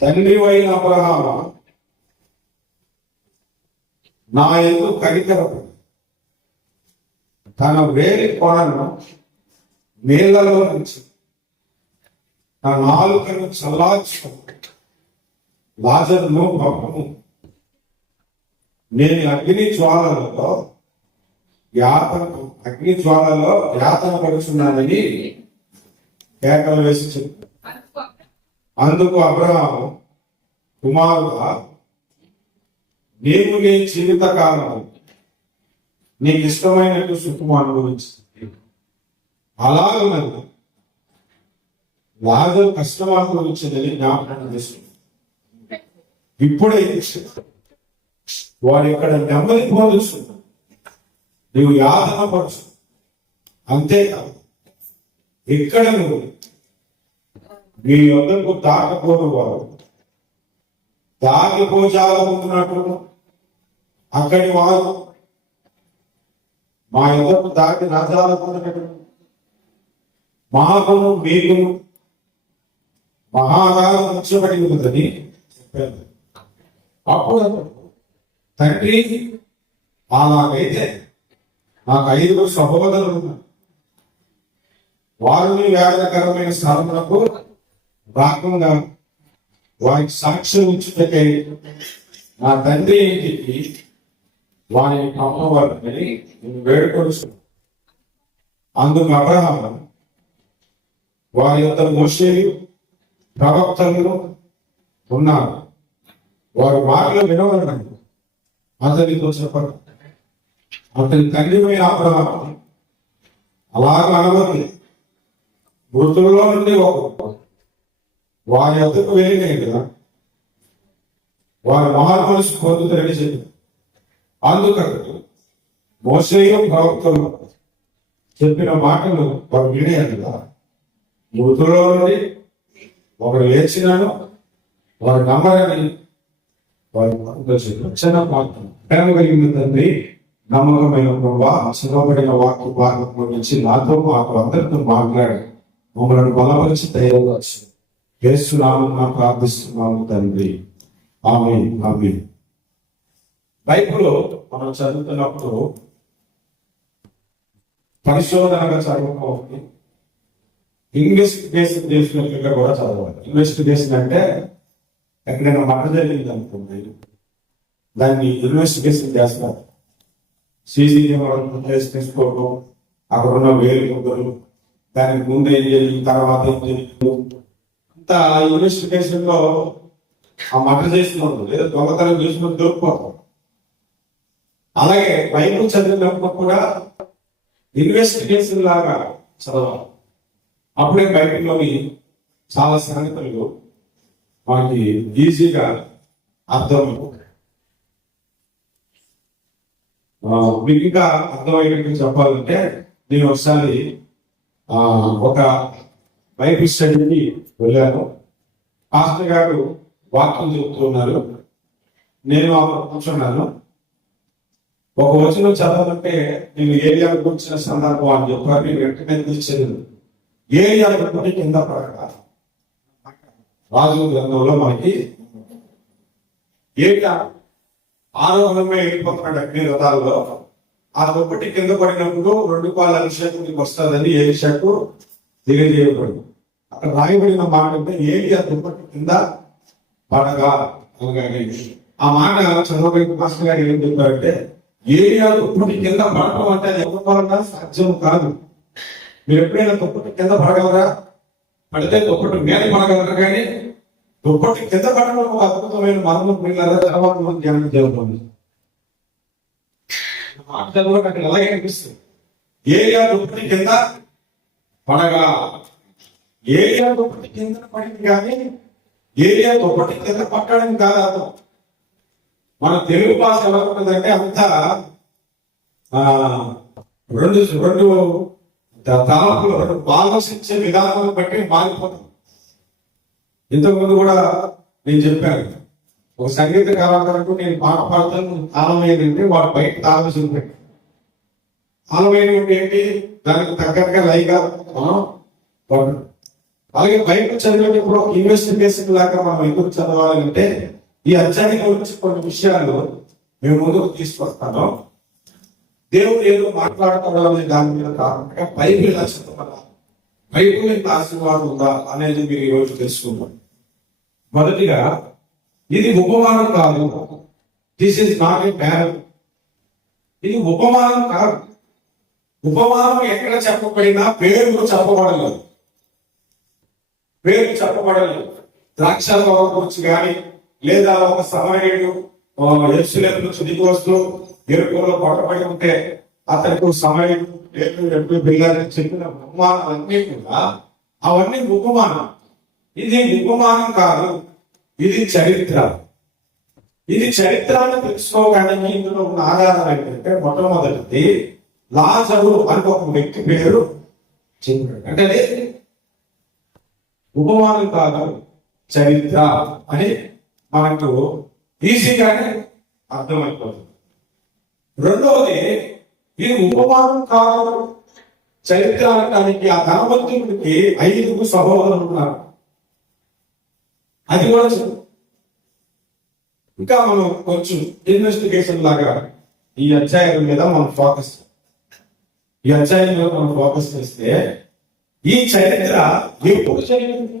తండ్రి అయిన అబ్రహాము నా యందు కనికరము తన వేలి కొనను నీళ్లలో నుంచి నా నాలుకను చల్లార్చు లాజరును పంపము. నేను అగ్ని జ్వాలలో యాతన పడుచున్నానని కేకలు వేసి చెప్పు. అందుకు అబ్రహాము, కుమారుడా, నీవు నీ జీవితకాలం నీకు ఇష్టమైనట్టు సుఖము అనుభవించింది. అలాగనను లాజరు కష్టం అనుభవించిందని జ్ఞాపకం చేస్తుంది. ఇప్పుడైతే వాడు ఇక్కడ నెమ్మది పొందుతుంది, నీవు యాతన పరచు. అంతేకాదు ఇక్కడ నువ్వు నీ యొద్దకు దాకపోరు వారు దాగిపోజాలనుకున్నట్టు అక్కడి వారు మా యొద్దకు దాటి రాజాలనుకున్నట్టు మాకును మీకును మహారాజు ఉంచబడి ఉందని చెప్పారు. అప్పుడు తండ్రి, అలాగైతే నాకు 5 సహోదరులు ఉన్నారు. వారిని వేదనకరమైన స్థలములకు రాకుండా వారికి సాక్ష్యం ఇచ్చుటకై నా తండ్రి ఇంటికి వారిని పంపవాలని నేను వేడుకొలుస్తున్నాను. అందుకు అబ్రహాము, వారి యొక్క మోషేయు ప్రవక్తలు ఉన్నారు, వారి మాటలు వినవలని అతనితో చెప్పరు. అతని తండ్రిమైన అబ్రహాము అలాగ అనవద్దు, మృతుల్లో నుండి వారి వద్దకు వెళ్ళినాయి కదా, వారి మహామనసు పొందుతారని చెప్పి. అందుకని మోషేయు ప్రవక్తలు చెప్పిన మాటలు వారు వినేయాలి కదా. మృతుల్లో నుండి ఒకరు లేచినాను వారు నమ్మరని వారి రక్షణ ప్రార్థన. ప్రేమ కలిగిన తండ్రి, నమ్మకమైన ప్రభావ, చదవబడిన వాక్య భాగం గురించి నాతో మాకు అందరితో మాట్లాడి మమ్మల్ని బలపరిచి తయారవచ్చు. యేసు నామమున ప్రార్థిస్తున్నాము తండ్రి, ఆమేన్, ఆమేన్. బైబిల్లో మనం చదువుతున్నప్పుడు పరిశోధనగా చదువుకోవాలి, ఇన్వెస్టిగేషన్ చేసినట్లుగా కూడా చదవాలి. ఇన్వెస్టిగేషన్ అంటే ఎక్కడైనా మర్డర్ జరిగింది అనుకోండి, దాన్ని ఇన్వెస్టిగేషన్ చేస్తారు. సీసీటీవీ తీసుకోవడం, అక్కడ ఉన్న వేలు ముద్దలు, దానికి ముందు ఏం జరిగింది, తర్వాత ఏం జరిగింది, అంతా ఇన్వెస్టిగేషన్ లో ఆ మర్డర్ చేసినప్పుడు లేదా దొంగతనం చేసినప్పుడు దొరికిపోతాం. అలాగే బైబిల్ చదివినప్పుడు కూడా ఇన్వెస్టిగేషన్ లాగా చదవాలి. అప్పుడే బైబిల్లోని చాలా సంగతులు మనకి ఈజీగా అర్థం, మీకు ఇంకా అర్థమయ్యేటట్టు చెప్పాలంటే, నేను ఒకసారి ఒక బైబిల్ స్టడీకి వెళ్ళాను. పాస్టర్ గారు వాక్యం చెప్తున్నారు, నేను అక్కడ కూర్చున్నాను. ఒక వచనం చదవాలంటే నేను ఏరియాకు కూర్చున్న సందర్భం అని చెప్పారు. నేను వెంటనే తీర్చేది ఏరియా కింద పడక రాజు గ్రంథంలో మనకి ఏరియా ఆరోహణమే వెళ్ళిపోతున్నాడు అగ్ని రథాల్లో. ఆ దుప్పటి కింద పడినప్పుడు 2 పాల అభిషేకానికి వస్తుందని ఏలిషాకు తెలియజేయబడింది. అక్కడ రాయబడిన మాట అంటే ఏలియా దుప్పటి కింద పడగా. ఆ మాట చంద్రబాబు మాస్టర్ గారు ఏం చెప్పారంటే, ఏలియా దుప్పటి కింద పడటం అంటే ఎవరికైనా సాధ్యం కాదు. మీరు ఎప్పుడైనా దుప్పటి కింద పడగలరా? పడితే దుప్పటి మీద పడగలరా, కానీ దుప్పటి కింద పడడం ఒక అద్భుతమైన మరణం. పిల్లల తర్వాత మనం ధ్యానం జరుగుతుంది. అక్కడ అలాగే అనిపిస్తుంది. ఏరియా దుప్పటి కింద పడగా, ఏరియా దుప్పటి కింద పడింది కానీ ఏరియా దుప్పటి కింద పట్టడం కాదు అర్థం. మన తెలుగు భాష ఎలా ఉంటుందంటే అంతా రెండు తలంపులు ఆలోచించే విధానాలను బట్టి మారిపోతుంది. ఇంతకుముందు కూడా నేను చెప్పాను, ఒక సంగీత కళాకారుడు నేను పాట పాడతాను, తాళం ఏంటంటే వాడు బయట తాళం చూపెట్టి తాళం ఏంటి, దానికి తగ్గట్టుగా లైగా వాడు అలాగే బైబిల్ చదివేటప్పుడు ఇన్వెస్టిగేషన్ లాగా మనం ఎందుకు చదవాలంటే ఈ అధ్యాయం గురించి కొన్ని విషయాలు మేము ముందుకు తీసుకొస్తాను. దేవుడు ఏదో మాట్లాడతాడు అనే దాని మీద కారణంగా బైబిల్ చదవాలి, బైబిల్ ఎంత ఆశీర్వాదం ఉందా అనేది మీరు ఈరోజు తెలుసుకుంటాం. మొదటిగా ఇది ఉపమానం కాదు. This is not a parallel. ఇది ఉపమానం కాదు. ఉపమానం ఎక్కడ చెప్పబడినా పేరు చెప్పబడలేదు. పేరు చెప్పబడలేదు. ద్రాక్ష తోట గురించి కానీ, లేదా ఒక సమరయుడు యెరూషలేము నుంచి దిగి వస్తూ ఎరుకలో పట్టబడి ఉంటే అతనికి సమరయుడు ఎప్పుడు బిల్లాలని చెప్పిన ఉపమానాలన్నీ కూడా అవన్నీ ఉపమానం. ఇది ఉపమానం కాదు, ఇది చరిత్ర. ఇది చరిత్రను తెలుసుకోవడానికి ఇందులో ఉన్న ఆధారం ఏంటంటే మొట్టమొదటిది లాజరు అని ఒక వ్యక్తి పేరు చెప్పాడు. అంటే ఉపమానం కాదు, చరిత్ర అని మనకు ఈజీగానే అర్థమైపోతుంది. రెండవది, ఇది ఉపమానం కాదు చరిత్ర అనడానికి ఆ ధనవంతుడికి 5 సహోదరులు ఉన్నారు. అది కూడా ఇంకా మనం కొంచెం ఇన్వెస్టిగేషన్ లాగా ఈ అధ్యాయం మీద మనం ఫోకస్ చేస్తే ఈ చరిత్ర ఎప్పుడు జరిగింది?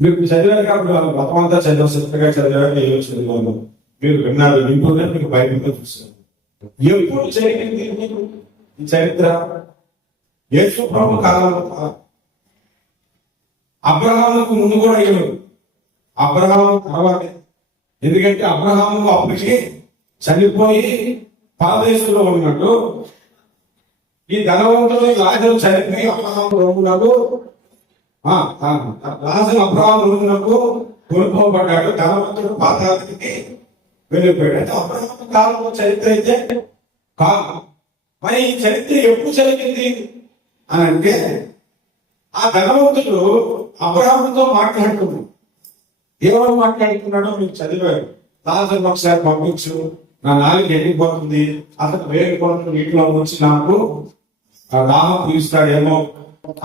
మీకు చదివారు కాబట్టి మొత్తం అంతా చదివారు, శ్రద్ధగా చదివారు, ఏ చదివాను మీరు విన్నారు, వింటూనే మీకు బయటలో చూస్తారు. ఎప్పుడు జరిగింది ఈ చరిత్ర? యేసు ప్రభు కాలంలో, అబ్రహాముకు ముందు కూడా అయ్యాడు, అబ్రహాము తర్వాతే. ఎందుకంటే అబ్రహాము అప్పటికి చనిపోయి పరదేశంలో ఉన్నట్టు, ఈ ధనవంతుడు లాజరు చనిపోయి అబ్రహాము ఉన్నాడు. లాజరు అబ్రహాము ఉన్నప్పుడు కొనుక్కోబడ్డాడు, ధనవంతుడు పాతాళానికి వెళ్ళిపోయాడు. అంటే అబ్రహాము కాలంలో చరిత్ర అయితే కాదు. మరి ఈ చరిత్ర ఎప్పుడు జరిగింది అని అంటే, ఆ ధనవంతుడు అబ్రహాముతో మాట్లాడుతున్నాడు. ఎవరు మాట్లాడుతున్నాడో మీకు చదివారు. లాజరు ఒకసారి పంపించు, నా నాలుగు ఎండిపోతుంది, అతను వేడి కొలను నీటిలో ఉంచి నాకు దాహం తీరుస్తాడేమో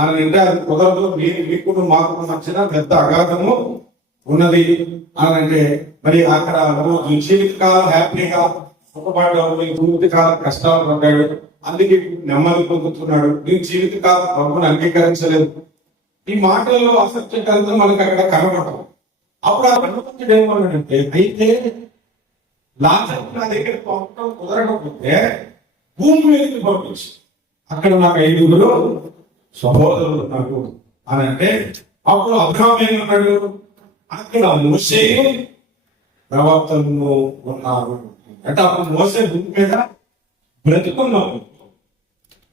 అని అంటే అది కుదరదు, మీకు మాకు మధ్యన పెద్ద అగాధము ఉన్నది అని అంటే, మరి అక్కడ జీవితకాలం హ్యాపీగా సుఖపడ్డావు, జీవితకాలం కష్టాలు పడ్డాడు, అందుకే నెమ్మది పొందుతున్నాడు, నీ జీవితకాలం ప్రభుని అంగీకరించలేదు. ఈ మాటల్లో అసత్యకంతో మనకి అక్కడ కనబడవు. అప్పుడు ఆ ధనవంతుడు ఏమన్నాడంటే, అయితే లాజరు నా దగ్గర పంపడం కుదరకపోతే భూమి మీదకి పంపించు, అక్కడ నాకు 5 సహోదరులు ఉన్నారు అని అంటే, అప్పుడు అబ్రహాము ఏమన్నాడు, అక్కడ మోషే ప్రవక్తలు ఉన్నారు అంటే అప్పుడు మోషే భూమి మీద బ్రతుకున్నావు.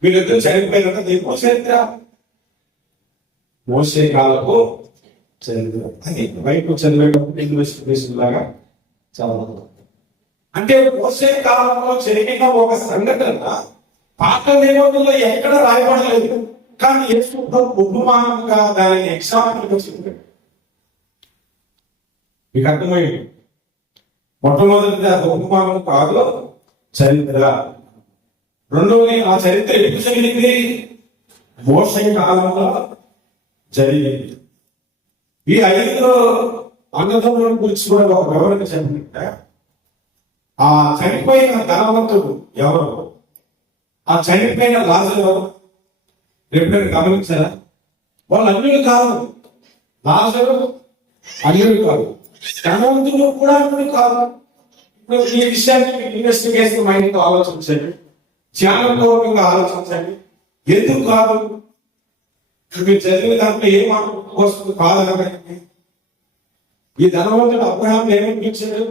వీళ్ళిద్దరు చనిపోయినాక దీపో చరిత్ర, మోషే కాలపు చరిత్ర అని బయట చదివేటప్పుడు ఇన్వెస్టిగేషన్ లాగా చదవదు. అంటే మోషే కాలంలో జరిగిన ఒక సంఘటన పాత నిబంధనలో ఎక్కడ రాయబడలేదు, కానీ యేసు ఉపమానంగా దానిని ఎగ్జాంపుల్ వచ్చింది. మీకు అర్థమైంది? మొట్టమొదటిది అది ఉపమానం కాదు, చరిత్ర. రెండవది, ఆ చరిత్ర ఎప్పుడు జరిగింది? మోషే కాలంలో జరిగింది. ఈ 5 అన్నదమ్ముల గురించి కూడా ఒక వివరణ చెప్పినట్ట, ఆ చనిపోయిన ధనవంతుడు ఎవరు, ఆ చనిపోయిన లాజరు ఎవరు ఎప్పుడైనా గమనించారా? వాళ్ళు అన్యులు కాదు. లాజరు అన్యులు కాదు, ధనవంతుడు కూడా అన్యులు కాదు. ఇప్పుడు ఈ విషయాన్ని ఇన్వెస్టిగేషన్ మైండ్ ఆలోచించండి, ధ్యానపూర్వకంగా ఆలోచించండి. ఎందుకు కాదు? మీరు చదివిన దాంట్లో ఏం మాట వస్తుంది కాదనడానికి? ఈ ధనవంతుడు అబ్రహాం ఏమనిపించాడు?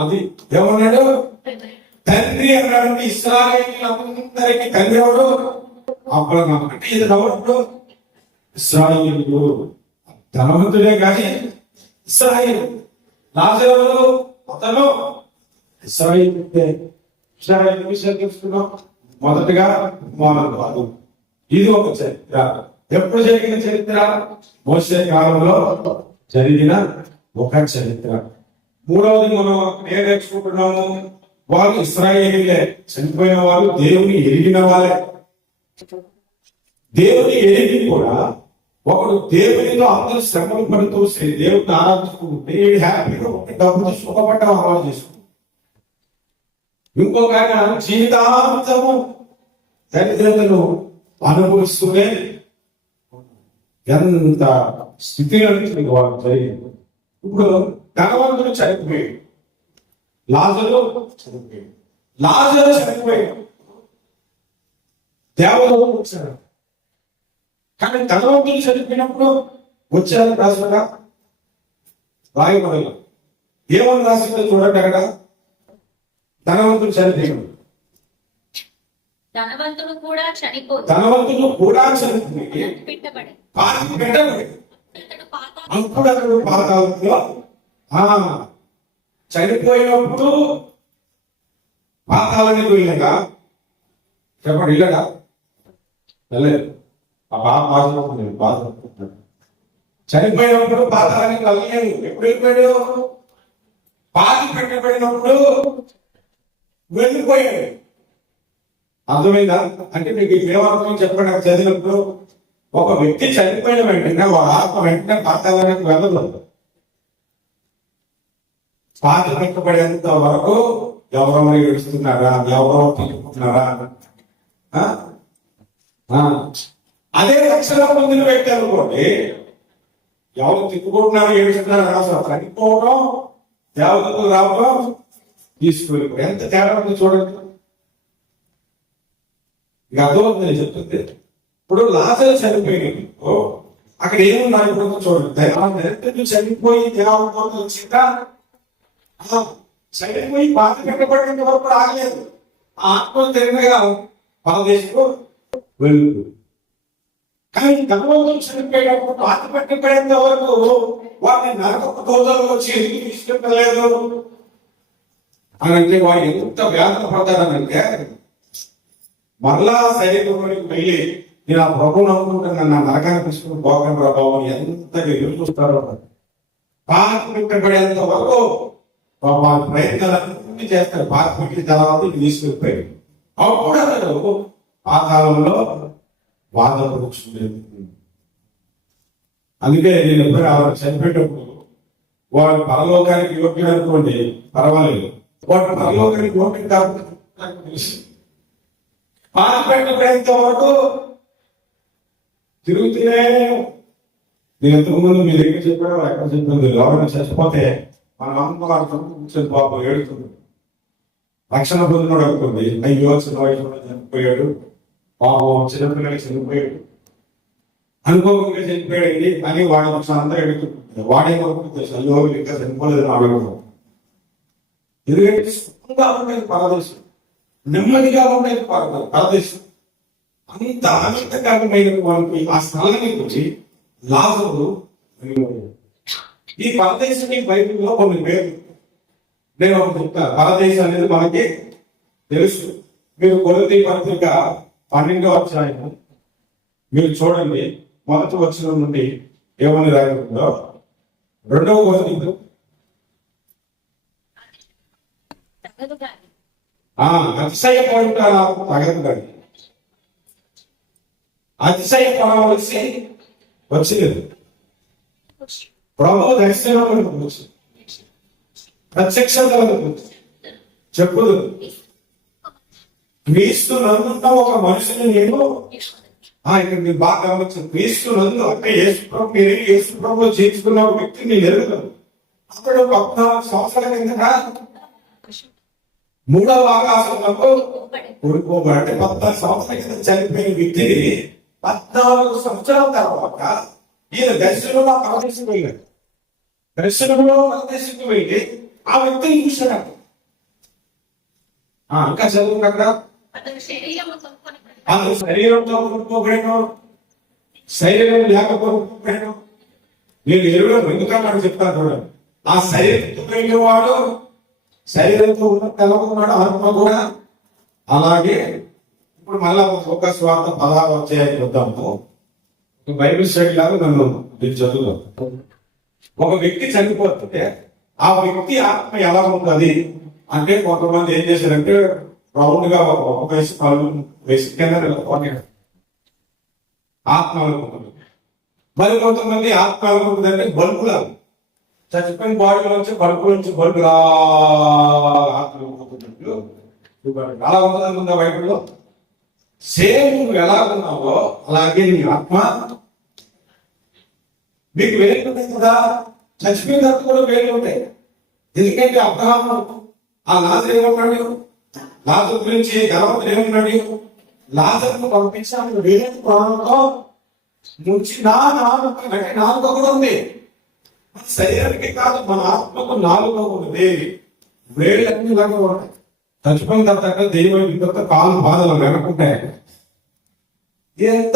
అది ఏమన్నాడు? తండ్రి అన్నాడు. ఇశ్రాయేలీయులందరికీ తండ్రి ఎవడు? అబ్రహాం. అంటే ఇది ఎవరు? ఇశ్రాయేలీయులు. ధనవంతుడే కానీ ఇశ్రాయేలు. లాజరు అతను ఇశ్రాయేలుడే. ఇశ్రాయేలు విషయం తెలుసుకున్నాం. మొదటగా మానవుడు. ఇది ఒక చరిత్ర. ఎప్పుడు జరిగిన చరిత్ర? మోషే కాలంలో జరిగిన ఒక చరిత్ర. మూడవది మనం ఏం నేర్చుకుంటున్నాము? వాళ్ళు ఇశ్రాయేలీలే, చనిపోయిన వాళ్ళు దేవుని ఎరిగిన వాళ్ళే. దేవుని ఎరిగి కూడా ఒకడు దేవునిలో అందరూ శ్రమలు పడుతూ దేవుడిని ఆరాధిస్తుంటే హ్యాపీగా ఒక డబ్బులు సుఖపడ్డ అలవాటు చేసుకుంటాం. ఇంకొక ఆయన జీవితాంతము దరిద్రతను అనుభవిస్తూనే ఎంత స్థితి నుంచి వాళ్ళు జరిగింది. ఇప్పుడు ధనవంతుడు చనిపోయాడు, లాజరు చనిపోయాడు. లాజరు చనిపోయాడు, దేవదూతలు వచ్చారు. కానీ ధనవంతుడు చనిపోయినప్పుడు వచ్చారని రాసిన రాయబడలేదు. ఏమని రాసిందో చూడండి. అక్కడ ధనవంతుడు చనిపోయాడు, ధనవంతుడు కూడా చనిపోయి పాతి పెట్టబడి అప్పుడు అతడు పాతాళంలో చనిపోయినప్పుడు పాతాళానికి వెళ్ళగా చెప్పండి, వెళ్ళగా వెళ్ళలేదు. ఆ బాధ చనిపోయినప్పుడు పాతాళానికి వెళ్ళలేదు. ఎప్పుడు వెళ్ళిపోయాడు? పాతి పెట్టబడినప్పుడు వెళ్ళిపోయాడు. అర్థమైందా? అంటే మీకు ఏమర్థం చెప్పండి. చదివినప్పుడు ఒక వ్యక్తి చనిపోయిన వెంటనే వాళ్ళ ఆత్మ వెంటనే పాతాళానికి వెళ్ళదు. పాత పెట్టబడేంత వరకు ఎవరెవరు ఏడుస్తున్నారా, ఎవరో తిట్టుకుంటున్నారా, అదే రక్షణ పొందిన వ్యక్తి అనుకోండి, ఎవరు తిట్టుకుంటున్నారు ఏడుస్తున్నారు అసలు చనిపోవడం, దేవతలు రావడం, తీసుకెళ్ళిపోవడం, ఎంత తేడా ఉంది చూడండి. ఇక అర్థమవుతుంది చెప్తుంది. ఇప్పుడు లాజరు చనిపోయింది, అక్కడ ఏమున్నారు ఇప్పుడు చూడండి. చనిపోయి దేవతలు వచ్చిందా, చనిపోయి పాత పెట్టబడిన వరకు రాగలేదు. ఆత్మ తిరిగిగా పరదేశంలో వెళ్ళు. కానీ ధనవంతులు చనిపోయేటప్పుడు పాత పెట్టబడేంత వరకు వారిని నరకపు దోదలు వచ్చి ఎందుకు తీసుకెళ్ళలేదు అని అంటే వారు ఎంత వ్యాధి పడతారనంటే, మరలా శరీరంలోకి వెళ్ళి నేను ఆ ప్రభువును అనుకుంటున్నాను, నా నరకాన్ని తీసుకుని పోగం ప్రభావం ఎంత ఎదురు చూస్తారో. పాత పెట్టబడేంత వరకు వాళ్ళ ప్రయత్నాలన్నీ చేస్తారు. పాత పెట్టిన తర్వాత తీసుకెళ్ళిపోయాడు. అప్పుడు అతడు ఆ కాలంలో బాధపడుతుంది. అందుకే నేను ఎప్పుడు చనిపోయేటప్పుడు వాడు పరలోకానికి యోగ్యం అనుకోండి, పర్వాలేదు. వాడు పరలోకానికి యోగ్యం కాబట్టి తెలుసు. పాత పెట్టబడేంత వరకు తిరుగుతూనే. నేను ఎంతకుముందు మీ దగ్గర చెప్పాడు, ఎక్కడ చెప్పింది, ఎవరైనా చచ్చిపోతే మన అమ్మగారు కూర్చొని పాపం ఏడుతుంది. రక్షణ పొందినోడు అనుకుంది, అయ్యో చిన్న వయసులో చనిపోయాడు, పాపం చిన్నపిల్లలకి చనిపోయాడు, అనుకోకుండా చనిపోయాడు అని వాడి అంతా ఎడుతుంది. వాడేమనుకుంటుంది, అయ్యో ఇంకా చనిపోలేదు అడగడం. ఎందుకంటే సుఖంగా ఉండేది పరదేశం, నెమ్మదిగా ఉండేది పరదేశం. అంత ఆనందకరమైనటువంటి ఆ స్థలాన్ని గురించి లాజరు. ఈ పరదేశాన్ని బైబిల్లో కొన్ని పేర్లు నేను ఒకటి చెప్తాను. పరదేశం అనేది మనకి తెలుసు. మీరు కొరింథీ పత్రిక 12వ అధ్యాయం మీరు చూడండి, మొదటి వచనం నుండి ఏమని రాయబడిందో. 2వ కొరింథీ అతిశయపడుతారా తగదు కానీ అతిశయపడవలసి వచ్చింది. ప్రభు దర్శనం ప్రత్యక్షత చెప్పుదు. క్రీస్తు నందున్న ఒక మనిషిని నేను ఇక్కడ మీరు బాగా గమనించండి. క్రీస్తు నందు అంటే యేసు ప్రభు జీవిస్తున్న ఒక వ్యక్తి నేను ఎరుగుతాను. అక్కడ 14 సంవత్సరాల కిందట 3వ ఆకాశంలో కూడిపోబడి, అంటే 14 సంవత్సరాల కింద చనిపోయిన వ్యక్తిని 14 సంవత్సరాల తర్వాత ఈయన దర్శనంలో పరదేశం వెళ్ళాడు. దర్శనంలో పరదేశంకి వెళ్ళి ఆ వ్యక్తిని చూశాడు. ఇంకా చదువు అక్కడ శరీరంతో కొనుక్కోబడాను, శరీరం లేకపోబడాను. నేను ఎరువులో ఎందుకన్నాడు చెప్తాను చూడండి. ఆ శరీరంతో వెళ్ళేవాడు శరీరంతో ఉన్న తెలవకున్నాడు, ఆత్మ కూడా అలాగే. ఇప్పుడు మళ్ళా ఒక స్వార్థ 16వ అధ్యాయానికి వద్దాము. బైబిల్ స్టడీ లాగా నన్ను నేను చదువుతాను. ఒక వ్యక్తి చనిపోతుంటే ఆ వ్యక్తి ఆత్మ ఎలా ఉంటుంది అంటే, కొంతమంది ఏం చేశారంటే రౌండ్ గా ఒక వేసి 4 వేసి కింద ఆత్మ అనుకుంటుంది. మరి కొంతమంది ఆత్మ అనుకుంటుంది అంటే బల్బులా, చచ్చిపోయిన బాడీలో నుంచి బల్బు నుంచి బల్బులా ఆత్మ అనుకుంటున్నట్లు అలా ఉంటుందా బైబిల్లో? సేమ్ నువ్వు ఎలా ఉన్నావో అలాగే నీ ఆత్మ మీకు వేలు ఉంటాయి కదా, చచ్చిపోయిన తర్వాత కూడా వేలు ఉంటాయి. ఎందుకంటే అబ్రహాము ఆ లాజరు ఏమన్నాడు, లాజరు గురించి గర్వంతుడు ఏమన్నాడు, లాజరును పంపించాను వేలు ప్రాణంలో ముంచి నాలుక కూడా ఉంది. మన శరీరానికి కాదు, మన ఆత్మకు నాలుక ఉంది, వేళ్ళన్నీ ఇలాగా ఉంటాయి. చచ్చిపోయిన తర్వాత దైవం ఇంత కాలు బాధలు వెనకుంటాయి. ఎంత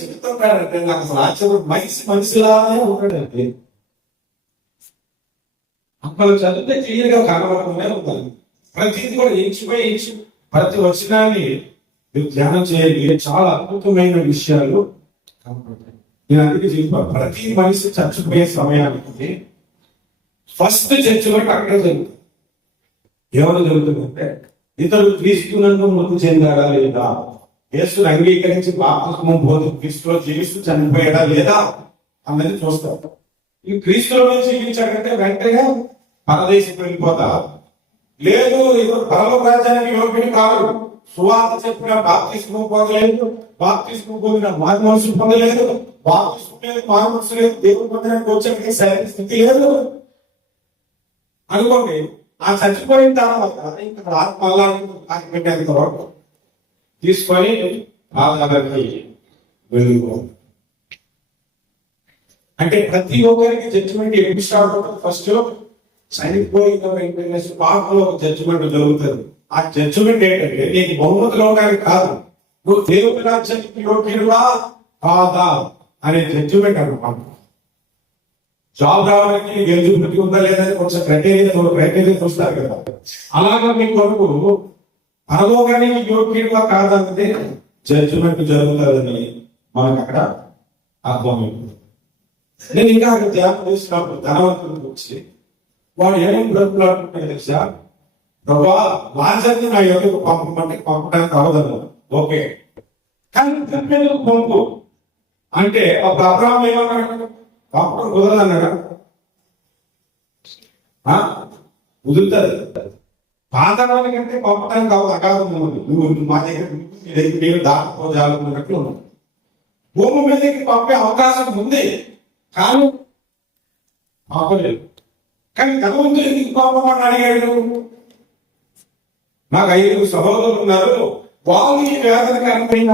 చెప్తుంటాడంటే నాకు అసలు ఆశ్చర్యం, మనిషిలానే ఉంటాడండి. అప్పుడు చదివితే క్లియర్ గా కనబడకుండా ఉండాలి. ప్రతిది కూడా ఇంచు ప్రతి వచనాన్ని మీరు ధ్యానం చేయాలి. చాలా అద్భుతమైన విషయాలు కనబడతాయి. నేను అందుకే చెప్పాను, ప్రతి మనిషి చచ్చిపోయే సమయానికి ఫస్ట్ జడ్జిమెంట్ అక్కడే జరుగుతుంది. ఎవరు జరుగుతుందంటే ఇతరులు క్రీస్తునందు మృతి చెందాడా లేదా, యేసుని అంగీకరించి బాప్తిస్మం పొంది క్రీస్తులో జీవిస్తూ చనిపోయాడా లేదా అన్నది చూస్తారు. ఈ క్రీస్తులో జీవించాడంటే వెంటనే పరదేశం వెళ్ళిపోతా. లేదు ఇతడు పరలోక రాజ్యానికి యోగ్యుడు కాదు, సువార్త చెప్పిన బాప్తిస్మం పొందలేదు, బాప్తిస్మం పొందిన మారు మనసు పొందలేదు, బాప్తిస్మం లేదు, మారు మనసు లేదు, దేవుడు పొందడానికి వచ్చే స్థితి లేదు అనుకోండి. ఆ చచ్చిపోయిన తర్వాత ఇంకా ఆత్మ పెట్టేంత వరకు తీసుకొని ఆధారాన్ని వెళ్ళిపో. అంటే ప్రతి ఒక్కరికి జడ్జిమెంట్ ఎప్పుడు స్టార్ట్ అవుతుంది? ఫస్ట్ చనిపోయిన పాపలో ఒక జడ్జిమెంట్ జరుగుతుంది. ఆ జడ్జిమెంట్ ఏంటంటే నీకు బహుమతి లోకానికి కాదు, నువ్వు దేవుడి రాజ్యానికి యోగ్యుడువా కాదా అనే జడ్జిమెంట్ అనమాట. జాబ్ రావడానికి ఎలిజిబిలిటీ ఉందా లేదా కొంచెం క్రైటీరియా చూస్తారు కదా. అలాగా మీ కొరకు పరలోకానికి యోగ్యుడుగా కాదంటే జడ్జిమెంట్ జరుగుతుందని మనకు అక్కడ అర్థమైంది. నేను ఇంకా అక్కడ ధ్యానం చేసినప్పుడు ధనవంతుల గురించి వాడు ఏమేమి బ్రతుకులాడుకుంటే తెలుసా, ప్రభా లాజర్ని నా యొక్కకు పంపడానికి అవదను, ఓకే, కానీ పంపు అంటే ఒక అబ్రహాం ఏమన్నాడు, పంపడం కుదరదన్నాడు. కుదురుతుంది. పాతడానికంటే పంపడానికి అగాధం ఉంది. నువ్వు మా దగ్గర మీరు దాటిపోజాలన్నట్లు ఉన్నావు. భూమి మీదకి పంపే అవకాశం ఉంది కానీ పంపలేదు. కానీ ధనవంతులు ఎందుకు పంపమని అడిగాడు? నాకు 5 సహోదరులు ఉన్నారు, వాళ్ళు ఈ వేదనకరమైన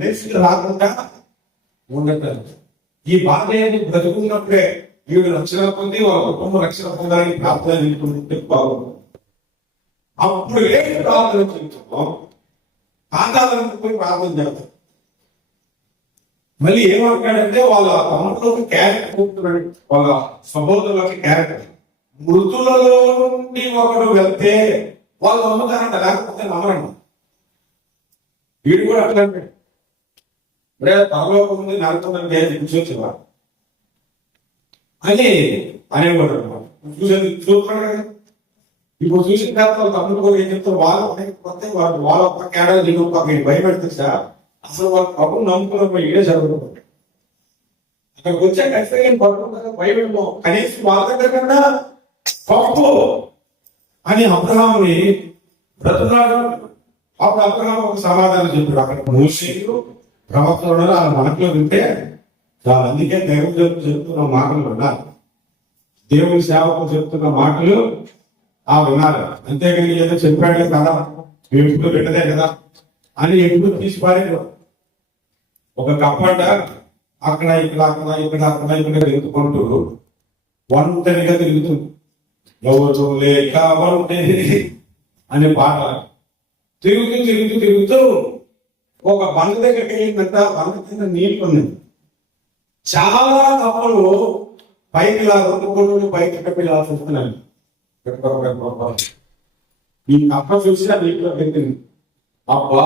నేర్చుకు రాకుండా ఉండటం. ఈ బాధ బ్రతుకున్నప్పుడే వీడు రక్షణ పొంది వాళ్ళ కుటుంబం రక్షణ పొందాలని ప్రార్థన చేసుకుంటే బాగుంది. అప్పుడు ఏంటి ప్రార్థన చేస్తాం? పాతాలను పోయి ప్రార్థన చేస్తాం. మళ్ళీ ఏమంటాడంటే వాళ్ళ తమ్ముళ్ళకి క్యారెక్టర్ కూర్చున్నాడు, వాళ్ళ సహోదరులకి క్యారెక్టర్. మృతులలో నుండి ఒకడు వెళ్తే వాళ్ళు నమ్ముతారంట, లేకపోతే నమ్మరండి. వీడు కూడా అట్లా ఇప్పుడే పరలోకం ఉంది నడుతుందంటే చూసేవా అని అనేవాడు అనమాట. చూస్తున్నాడు. ఇప్పుడు చూసిన తర్వాత వాళ్ళ తమ్ముడు కూడా ఏం చెప్తారు, వాళ్ళు వాళ్ళ ఒక్క కేడా నేను భయపెడుతుంది సార్. అసలు వాళ్ళ ప్రభుత్వం నమ్ముకున్న ఇదే జరుగుతుంది. అక్కడికి వచ్చే ఖచ్చితంగా పడుకుంటారు భయపడము, కనీసం వాళ్ళ దగ్గర కన్నా పప్పు అని అబ్రహాముని బ్రతుకున్నాడు. అప్పుడు అబ్రహాం ఒక సమాధానం చెప్పాడు. అక్కడ మోషేయు ప్రవక్తలు ఆ మనకులో వింటే చాలా, అందుకే దేవుడు చెప్తున్న మాటలు విన్నారు, దేవుని సేవకులు చెప్తున్న మాటలు విన్నారు. అంతేగాని ఏదో చెప్పాడే కదా, మేము ఎప్పుడు పెట్టదే కదా అని ఎప్పుడు తీసిపారేది. ఒక కప్పట అక్కడ ఇక్కడ తిరుగుతుకుంటూ ఒంటరిగా తిరుగుతుంది. ఎవరు లేక ఒంటరి అనే పాట తిరుగుతూ ఒక బండ దగ్గరికి వెళ్ళిందంట. బండ కింద నీళ్ళు ఉన్నాయి. చాలా కప్పలు పైకి పైకి కప్పిలా చూస్తున్నాను. ఈ కప్ప చూసి ఆ నీటిలో పెట్టింది. అబ్బా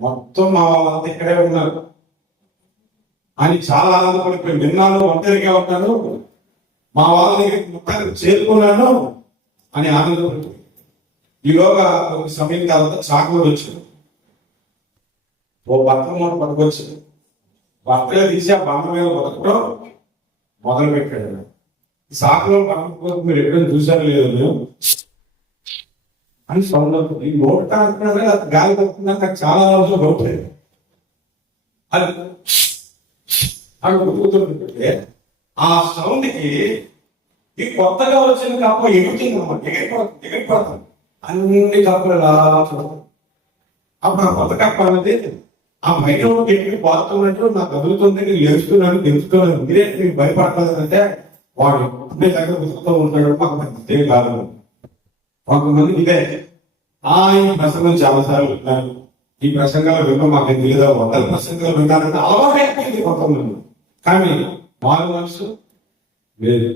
మొత్తం మా వాళ్ళంతా ఇక్కడే ఉన్నారు అని చాలా ఆనందపడిపోయి, విన్నాను ఒంటరిగా ఉన్నాను, మా వాళ్ళ దగ్గర చేరుకున్నాను అని ఆనందపడిపోయి. ఈలోగా ఒక సమయం తర్వాత చాకులు వచ్చింది. ఓ బట్టలు పట్టుకొచ్చి భర్తగా తీసి ఆ బంధం మీద బతకడం మొదలు పెట్టాడు. సాకులో పనులు మీరు ఎప్పుడైనా చూసారు లేదు మేము అని సౌండ్ అవుతుంది. ఈ నోట్ కాకుండా గాలి పడుతుందని నాకు చాలా రోజులు డౌట్ లేదు. అది అని ఉడుకుతుంటే ఆ సౌండ్ కి ఈ కొత్తగా వచ్చిన కప్ప ఎగిరిపోతుంది అన్ని కప్పలు ఎలా అప్పుడు ఆ కొత్త కప్ప అనేది ఆ బయట ఎక్కడికి పోతున్నట్టు నాకు కదులుతుంది, నేను లేస్తున్నాను తెలుస్తున్నాను, మీరే మీకు భయపడతానంటే వాడు అప్పుడే దగ్గర బతుకుతూ ఉంటాడు. మాకు పెద్ద కాదు. కొంతమంది ఇదే ఈ ప్రసంగం చాలాసార్లు విన్నాను, ఈ ప్రసంగాలు విన్నా మాకు తెలియదా, వందల ప్రసంగాలు విన్నారంటే అలవాటు అయిపోయింది కొంతమంది. కానీ మారు మనసు లేదు.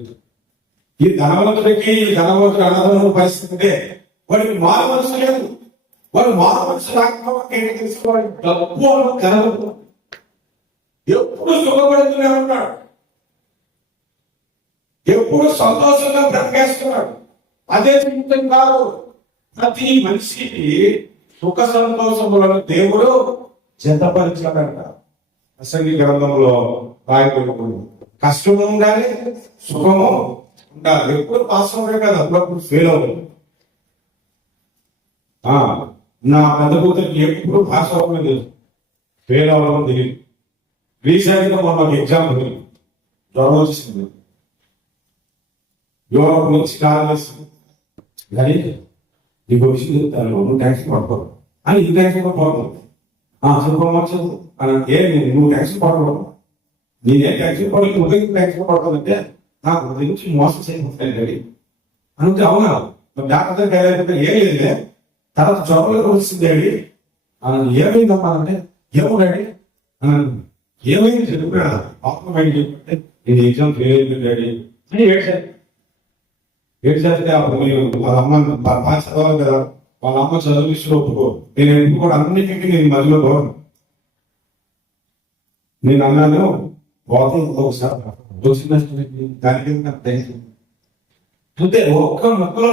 ఈ ధనవంతుడికి ధనవంతుడు అన్నదమ్ముల పరిస్థితి వాడికి మారు మనసు లేదు. వాడు మారు మనసు రాకపోతే తెలుసుకోవాలి. డబ్బు కనబడు ఎప్పుడు సుఖపడుతూనే ఉన్నాడు, ఎప్పుడు సంతోషంగా బ్రతికేస్తున్నాడు. అదే జీవితం కాదు. ప్రతి మనిషికి సుఖ సంతోషములను దేవుడు జతపరిచాడంట. ప్రసంగి గ్రంథంలో రాయబడి కష్టము ఉండాలి, సుఖము ఉండాలి. ఎప్పుడు పాస్ అవ్వడే కాదు, అప్పుడప్పుడు ఫెయిల్ అవ్వదు. నా పెద్ద కూతురికి ఎప్పుడు పాస్ అవ్వడం తెలియదు, ఫెయిల్ అవ్వడం తెలియదు. రీసెంట్ గా మాకు ఎగ్జామ్ ఉంది, జ్వరం వచ్చింది, యూరోప్ నుంచి కాల్ చేసింది. కానీ నీకు విషయం చెప్తాను, నువ్వు ట్యాక్సీ పడుకోవు అని ఈ ట్యాక్సీ పడుకోవు చదువుకోవచ్చు అని అంటే నువ్వు ట్యాక్సీ పడకూడదు, నేనే ట్యాక్సీ పడలేదు, ఉదయం ట్యాక్సీ పడుకోదంటే నాకు ఉదయం నుంచి మోసం చేయకపోతాను డాడీ అంటే. అవునా డాక్టర్ దగ్గర ఏం లేదులే, తర్వాత జ్వరంలో వచ్చింది డాడీ. ఏమైందమ్మా అంటే ఏమో డాడీ ఏమైంది చెప్పాడు. పాపం బయట చెప్పంటే నేను ఎగ్జామ్ ఫెయిల్ అయిపోయింది డాడీ అని ఏడ్చాను. ఏడ్చేస్తే అప్పుడు వాళ్ళ అమ్మ బాగా చదవాలి కదా, వాళ్ళ అమ్మ చదువు విషయంలో ఒప్పుకో. నేను ఎందుకు కూడా అన్నిటికీ నేను మధ్యలో పోను. నేను అన్నాను పోతాను ఒకసారి దానికి నాకు ధైర్యం అంతే. ఒక్క మొక్కలో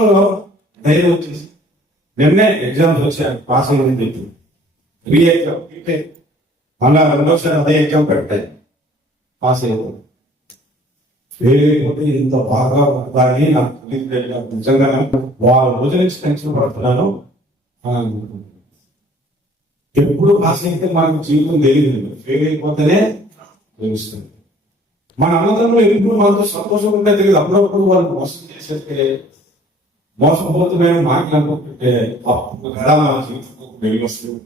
ధైర్యం వచ్చేసి నిన్నే ఎగ్జామ్స్ వచ్చాను, పాస్ అయ్యిందని చెప్పి రీ ఎగ్జామ్ మళ్ళా రెండోసారి అదే ఎగ్జామ్ పెట్టాయి, పాస్ అయ్యింది. వేరేపోతే ఇంత బాగా కానీ నాకు నిజంగా వాళ్ళ రోజు నుంచి టెన్షన్ పడుతున్నాను. ఎప్పుడు పాస్ అయితే మనకు జీవితం తెలియదు, ఫెయిల్ అయిపోతేనే తెలుస్తుంది. మన అన్నదమ్ములు ఎప్పుడు మనతో సంతోషం ఉంటే తెలియదు. అప్పుడప్పుడు వాళ్ళు మోసం చేసేస్తే మోసం పోతున్నాయని మాట్లాడుకుంటుంటే అప్పుడు కదా మన జీవితం వెలుగు వస్తుంది.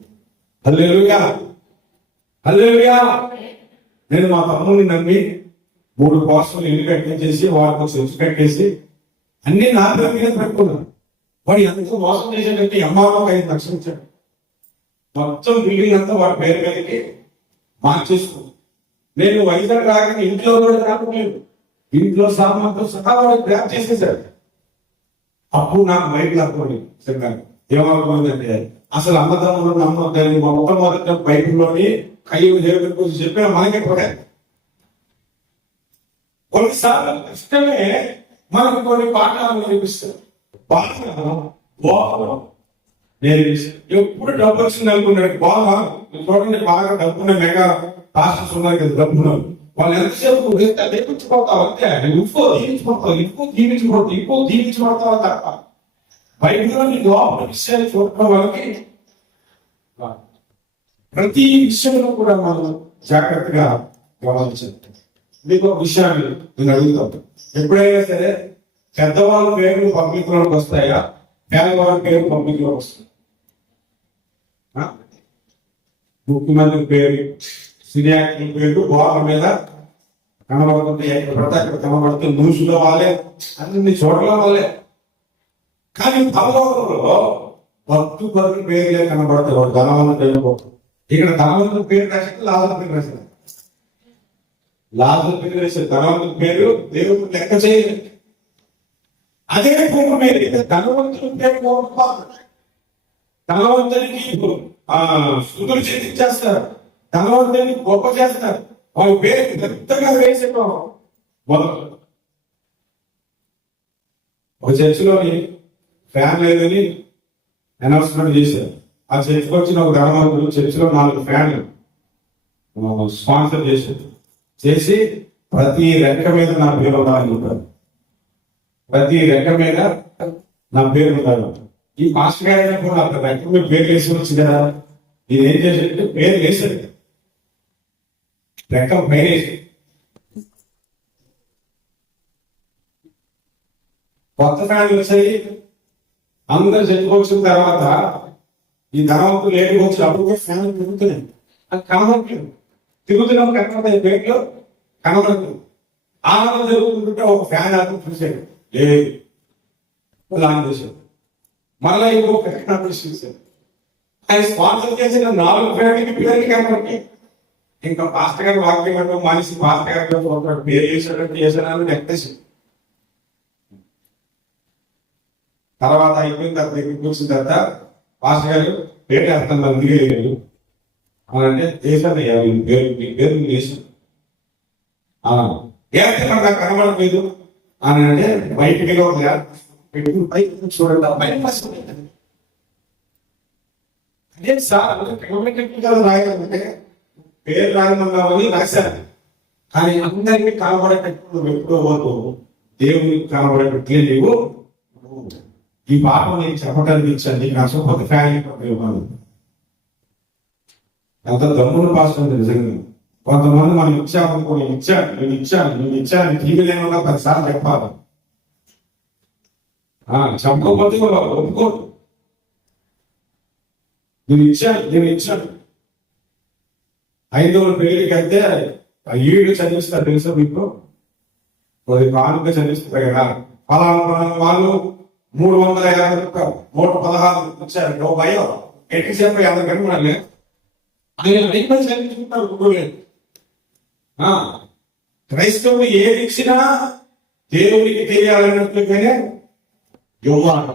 హల్లెలూయా హల్లెలూయా. నేను మా తమ్ముడిని నమ్మి 3 కోర్సులు ఇల్లు కట్టించేసి వాడికి సెల్స్ కట్టేసి అన్ని నా పేరు మీద పెట్టుకున్నాను. వాడు ఎంతో మోసం చేసేటట్టు ఎంఆర్ఓ 5 లక్షలు ఇచ్చాడు. మొత్తం బిల్డింగ్ అంతా వాడి పేరు మీదకి మార్చేసుకున్నాను. నేను వైజాగ్ రాగానే ఇంట్లో కూడా రాకపోలేదు, ఇంట్లో సామాన్తో సహా వాడు గ్రాప్ చేసేసాడు. అప్పుడు నాకు బయట లాక్కోండి చెప్పాను. ఏమవుతుందంటే అసలు అన్నదమ్ములు నమ్మొద్దని మొట్టమొదటి బయటలోని కయ్యం దేవుడి చెప్పిన మనకే పడాలి. కొన్నిసార్లు ఇష్టమే మనకు కొన్ని పాఠాలు నేర్పిస్తారు, నేర్పిస్తారు. ఎప్పుడు డబ్బు వచ్చింది అనుకున్నాడు బాగా చూడండి, బాగా డబ్బున్న మెగా పాస్టర్స్ ఉన్నారు కదా, డబ్బున్నారు. వాళ్ళు ఎంతసేపు దీవించిపోతావు అంతే, ఇంకో దీవించిపోతావు, ఇంకో దీవించిపోతావు, ఇంకో దీవించిపోతావు తప్ప బైబిల్లో నీ లోపల విషయాలు చూడటం వాళ్ళకి ప్రతి విషయంలో కూడా మనం జాగ్రత్తగా గమనించాలి. మీకు ఒక విషయాన్ని నేను అడుగుతాను, ఎప్పుడైనా సరే పెద్దవాళ్ళ పేర్లు పబ్లిక్ లోకి వస్తాయా, పేదవాళ్ళ పేరు పబ్లిక్ లోకి వస్తాయి? ముఖ్యమంత్రి పేరు, సినీ యాక్టర్ పేరు గోడల మీద కనబడుతుంది, ఎక్కడ పడితే అక్కడ కనబడుతుంది, న్యూస్లో వాళ్ళే, అన్ని చోట్ల వాళ్ళే. కానీ పరలోకంలో భక్తు పేరులే కనబడతాయి. వాడు ధనవంతుడు, ఇక్కడ ధనవంతుడి పేరు రాసింది, లాజరు పేరు రాసింది. లాజరు పేరు రాసే ధనవంతుడి పేరు దేవుడు లెక్క చేయలేదు. అదే పేరు మీద ధనవంతుడి పేరు ధనవంతుడికి స్థుతులు చేస్తారు, ధనవంతుడిని గొప్ప చేస్తారు. వాళ్ళ పేరు పెద్దగా వేసేటో మొదలు. ఒక చర్చిలోని ఫ్యాన్ లేదని అనౌన్స్మెంట్ చేశారు. ఆ చర్చికి వచ్చిన ఒక ధనవంతుడు చర్చిలో 4 ఫ్యాన్లు స్పాన్సర్ చేసి ప్రతి రెక్క మీద నా పేరు ఉండాలని చెప్పారు. ప్రతి రెక్క మీద నా పేరు ఉండాలి. ఈ మాస్టర్ గారు కూడా అతను రెక్క మీద పేరు వేసి వచ్చి కదా, ఇది ఏం చేసేటంటే పేరు వేసాడు, రెక్క పేరేసి కొత్త ఫ్యాన్లు వచ్చాయి. అందరు చచ్చిపోసిన తర్వాత ఈ ధనవంతులు లేకపోవచ్చు అప్పుడు ఫ్యాన్ తిరుగుతున్నాయి, అది కనబడట్లేదు. తిరుగుతున్నాం కనబడతాయి, పేరులో కనబడట్లేదు. ఆనందం జరుగుతుంటే ఒక ఫ్యాన్ ఆటం చూసాడు, లేదు ఆన్ చేశాడు. మళ్ళా ఇంకో ఫ్యాన్ ఆటం చూశాడు. ఆయన స్పాన్సర్ చేసిన 4 ఫ్యాన్లకి పేర్లు కనబడి ఇంకా పాస్టర్ గారి వాక్యం అంటే మనిషి పాస్టర్ గారి పేరు చేశాడంటే చేశాడని నెక్కేసి తర్వాత అయిపోయిన తర్వాత కూర్చున్న తర్వాత పాస్టర్ గారు పేట వేస్తాను నన్ను దిగలేదు అని అంటే చేశాను పేరు చేశాను ఏమైతే నాకు కనబడలేదు అని అంటే బయటికి చూడండి అదే సార్ రాయాలంటే పేరు రాయమన్నామని రాశారు, కానీ అందరికీ కనబడేటట్టు పెట్టుకోవద్దు, దేవునికి కనబడేటట్లే లేవు. ఈ పాపం నేను చెప్పడానికి ఇచ్చాను, నా సొంత ఫ్యాన్ ఎంత దమ్మును పాస్ ఉంది నిజంగా. కొంతమంది మనం ఇచ్చామనుకో, నేను ఇచ్చాను తీయలేమన్నా 10 సార్లు చెప్పాలి. చెప్పకపోతే ఒప్పుకోడు. నేను ఇచ్చాను 5వ పెళ్లికి అయితే ఈడు చదివిస్తారు తెలుసా మీకు, కొద్ది కానుక చదివిస్తారు కదా. ఫలానా వాళ్ళు 350 రూపాయలు 116 ఇచ్చారు, ఓ భయం ఎట్టి సేపు 50 గంటలు చదివించుకుంటారు. క్రైస్తవులు ఏది ఇచ్చినా దేవుడికి తెలియాలన్నట్లుగానే ఇవ్వాలి.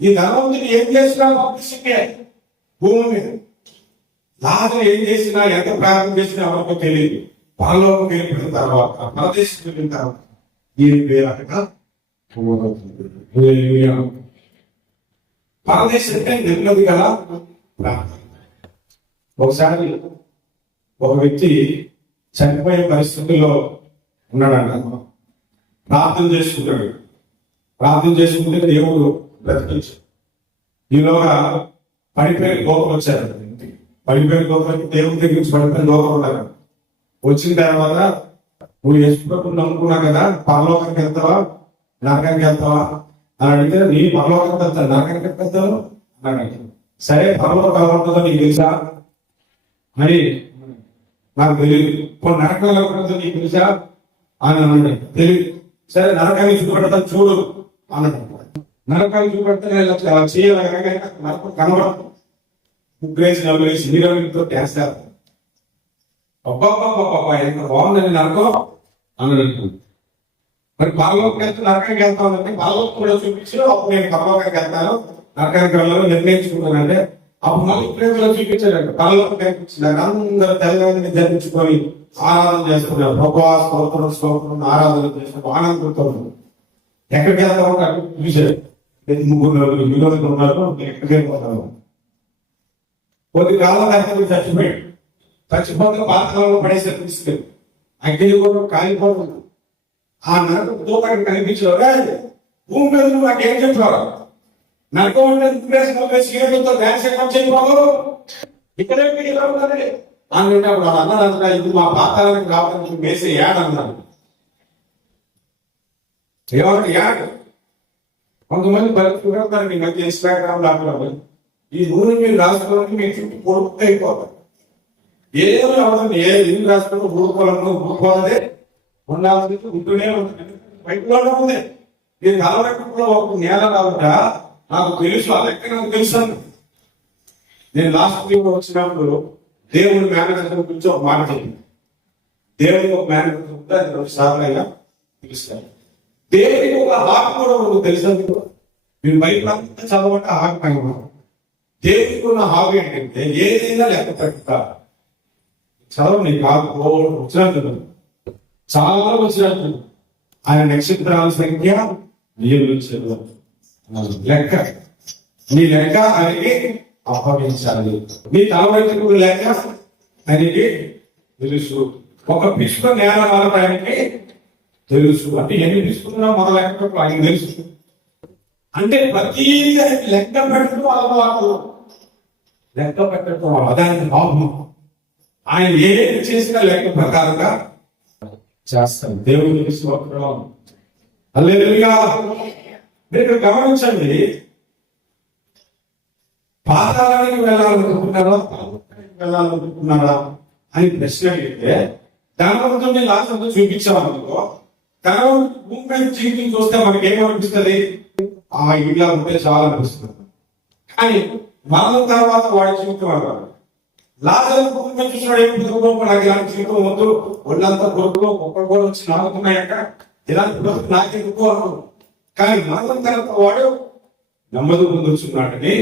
ఈ ధనవంతుడు ఏం చేసినా పంపిస్తుంటే భూమి మీద లాభం ఏం చేసినా ఎంత ప్రారంభం చేసినా ఎవరికో తెలియదు. పరలోకం వెళ్ళిపోయిన తర్వాత పరదేశం వెళ్ళిన తర్వాత దీని పేరు పరదేశం అంటే నెమ్మది గల ప్రాంతం. ఒకసారి ఒక వ్యక్తి చనిపోయే పరిస్థితుల్లో ఉన్నాడంట. ప్రార్థన చేసుకుంటే దేవుడు బ్రతికించాడు. ఈలోగా పడిపోయిన గోపం వచ్చారు. పడిపోయిన గోపాలకి దేవుడి దగ్గర నుంచి పడిపోయిన గోపం ఉన్నారు. వచ్చిన తర్వాత నువ్వు యేసుప్రభువుని నమ్ముకున్నావు కదా, పరలోకానికి వెళ్తావా నరకానికి వెళ్తావా అని అడిగితే, నీ పరలోకానికి వెళ్తాను నరకానికి వెళ్తాను అన్నాడు. సరే పరలోకం ఎలా ఉంటుందో నీకు తెలుసా మరి నాకు తెలియదు. ఇప్పుడు నరకం ఎలా ఉంటుందో నీకు తెలుసా అని అన్నాడు. తెలియదు. సరే నరకాన్ని చూపెడతాను చూడు అన్నాడు. నరకాన్ని చూపెడితే అలా చేయాలి, నరకం కనబడదు. ముగ్గురేసి 4 హీరోయిన్తో చేస్తారు. అబ్బాబ్బాబ్బా ఎంత బాగుందని నరకం అన్నాడు. మరి పరలోకం వెళ్తే నరకానికి వెళ్తానంటే పరలోకం కూడా చూపించి అప్పుడు నేను పరలోకానికి వెళ్తాను నరకానికి వెళ్ళాలో నిర్ణయించుకున్నానంటే అప్పుడు మళ్ళీ ప్రేమలో చూపించాడు. పరలోకం కనిపించింది. అందరూ తెల్లవారిని ధరించుకొని ఆరాధన చేస్తున్నారు. ప్రభా స్తోత్రం ఆరాధన చేస్తున్నారు, ఆనందంతో. ఎక్కడికి వెళ్తా ఉంటారు చూసారు. 3 హీరోయిన్లు ఉన్నారు, ఎక్కడికి వెళ్ళిపోతారు. కొద్ది కాలం తర్వాత చచ్చిపోతే పాత్రలో పడేసారు తీసుకెళ్ళి అగ్ని కూడా కాలిపోతుంది. ఆ నరకం దూపకి కనిపించారు. భూమి మీద నువ్వు నాకేం చెప్పారు, నరకం అంటే సీరియల్తో డ్యాన్స్ ఎక్కడ చేయబాబు ఇక్కడే అని అప్పుడు అన్నారంట, ఇది మా పాతాలకు రావడానికి వేసే యాడ్ అన్నారు. ఎవరికి యాడ్? కొంతమంది బతుకుతారు ఈ మధ్య ఇన్స్టాగ్రామ్ లాగా ఈ నూనె మీరు రాసుకోవడానికి మీ చుట్టూ పొడుపు అయిపోతారు. ఏదో అవదండి, ఏ ఇల్లు రాసుకుంటూ ఊరుకోవాలదే ఉండాల్సి ఉంటూనే ఉంటుంది. బయటలోనే ఉంది. నేను కలవకుండా ఒక నేల రావట నాకు తెలుసు, అదెక్కడ నాకు తెలుసు. నేను లాస్ట్ వీక్ వచ్చినప్పుడు దేవుడి మేనేజర్ గురించి ఒక మాట చెప్పింది. దేవుడికి ఒక మేనేజర్ ఉంటే అది 2 సార్లు అయినా పిలుస్తాను. దేవుడికి ఒక హాక్ కూడా మనకు తెలుసు. మీరు బయట చదవట హాక్ పైన దేవుడికి ఉన్న హాక్ ఏంటంటే ఏదైనా లెక్క పెడతా చదవండి. కాదు వచ్చినట్టు చాలా వచ్చినట్టు ఆయన నక్షత్రాల సంఖ్య లెక్క. నీ లెక్క ఆయనకి అప్పగించాలి. నీ తలవైపు లెక్క ఆయనకి తెలుసు. ఒక పిసుక నేల నలపడానికి తెలుసు. అంటే ఎన్ని పిసుకున్నా మన లెక్క ఆయన తెలుసు. అంటే ప్రతి లెక్క పెట్టడం అలవాటు, లెక్క పెట్టడం అదానికి భావం. ఆయన ఏది చేసినా లెక్క ప్రకారంగా చేస్తాడు. దేవుడు విశ్వాసం. హల్లెలూయా. మీరు గమనించండి, పాతాళానికి వెళ్ళాలనుకుంటున్నారా అని ప్రశ్న అడిగితే ధనవంతుడిని లాభంతో చూపించామనుకో, ధనవంతుడు భూమి మీద జీవితం చూస్తే మనకి ఏమనిపిస్తుంది? ఆ ఇలా ఉంటే చాలా అనిపిస్తుంది. కానీ మరణం తర్వాత వాడి జీవితం అన్నారు. లాజరు భూమి మీద చూసినాడు, ఏమిటి నాకు ఇలాంటి జీవితం వద్దు, ఒళ్ళంతా కొడుకులో ఒక్కరు కూడా వచ్చి నమ్ముతున్నాయట, ఇలాంటి బ్రతుకు నాకెందుకు అను. కానీ మరణం తర్వాత వాడు నెమ్మది పొందుతున్నాడని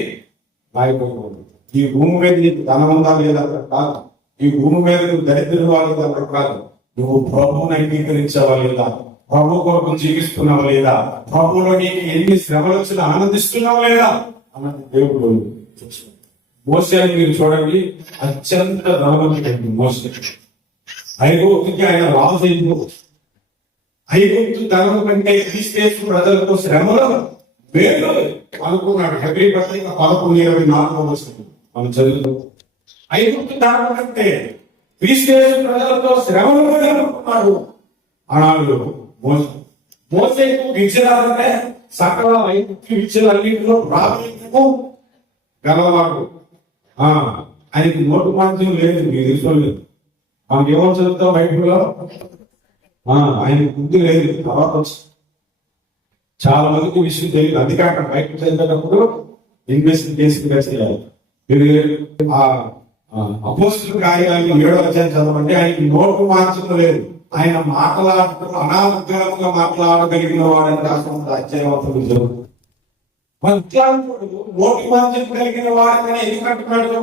రాయబోతుంది. ఈ భూమి మీద నీకు ధనం ఉందా లేదా కాదు, ఈ భూమి మీద నువ్వు దరిద్రులు లేదా కాదు, నువ్వు ప్రభువుని అంగీకరించావా లేదా, ప్రభు కొరకు జీవిస్తున్నావా లేదా, ప్రభువులో నీకు ఎన్ని శ్రమలు వచ్చినా ఆనందిస్తున్నావా లేదా అన్నది దేవుడు. మోసేని మీరు చూడండి, అత్యంత ధనవంతుడు మోసే. ఐగుప్తుకి ఆయన రాజు. ఐగుప్తు ధనం కంటే తీసేసి ప్రజలకు శ్రమలు వేరు అనుకున్నాడు. హెబ్రీ పత్రిక 11:24 వస్తుంది మనం చదువుతాం. ఐగుప్తు ధనం కంటే తీసేసి ప్రజలతో శ్రమలు వేరు అనుకున్నాడు అన్నాడు మోసే. మోసేకు విజయాలంటే సకల ఐగుప్తు విజయాలన్నింటిలో ప్రాధాన్యతకు గలవాడు. ఆయనకి నోటు మాంద్యం లేదు, మీకు తెలుసుకోలేదు. మనకి ఏమో చదువుతాం బైబిల్లో, ఆయన బుద్ధి లేదు. తర్వాత చాలా మందికి విషయం తెలియదు. అందుకే అక్కడ బయట చదివేటప్పుడు ఇన్వెస్టిగేషన్ చేయాలి. మీరు అపోస్తుల కార్యాలు 7వ అధ్యాయం చదవండి. ఆయనకి నోటు మాంద్యం లేదు. ఆయన మాట్లాడటం అనారోగ్యంగా మాట్లాడగలిగిన వాడని రాష్ట్రంలో అధ్యాయం అవుతుంది జరుగుతుంది. నోటి మాంద్యం కలిగిన వాడిని ఎందుకు అంటున్నాడు?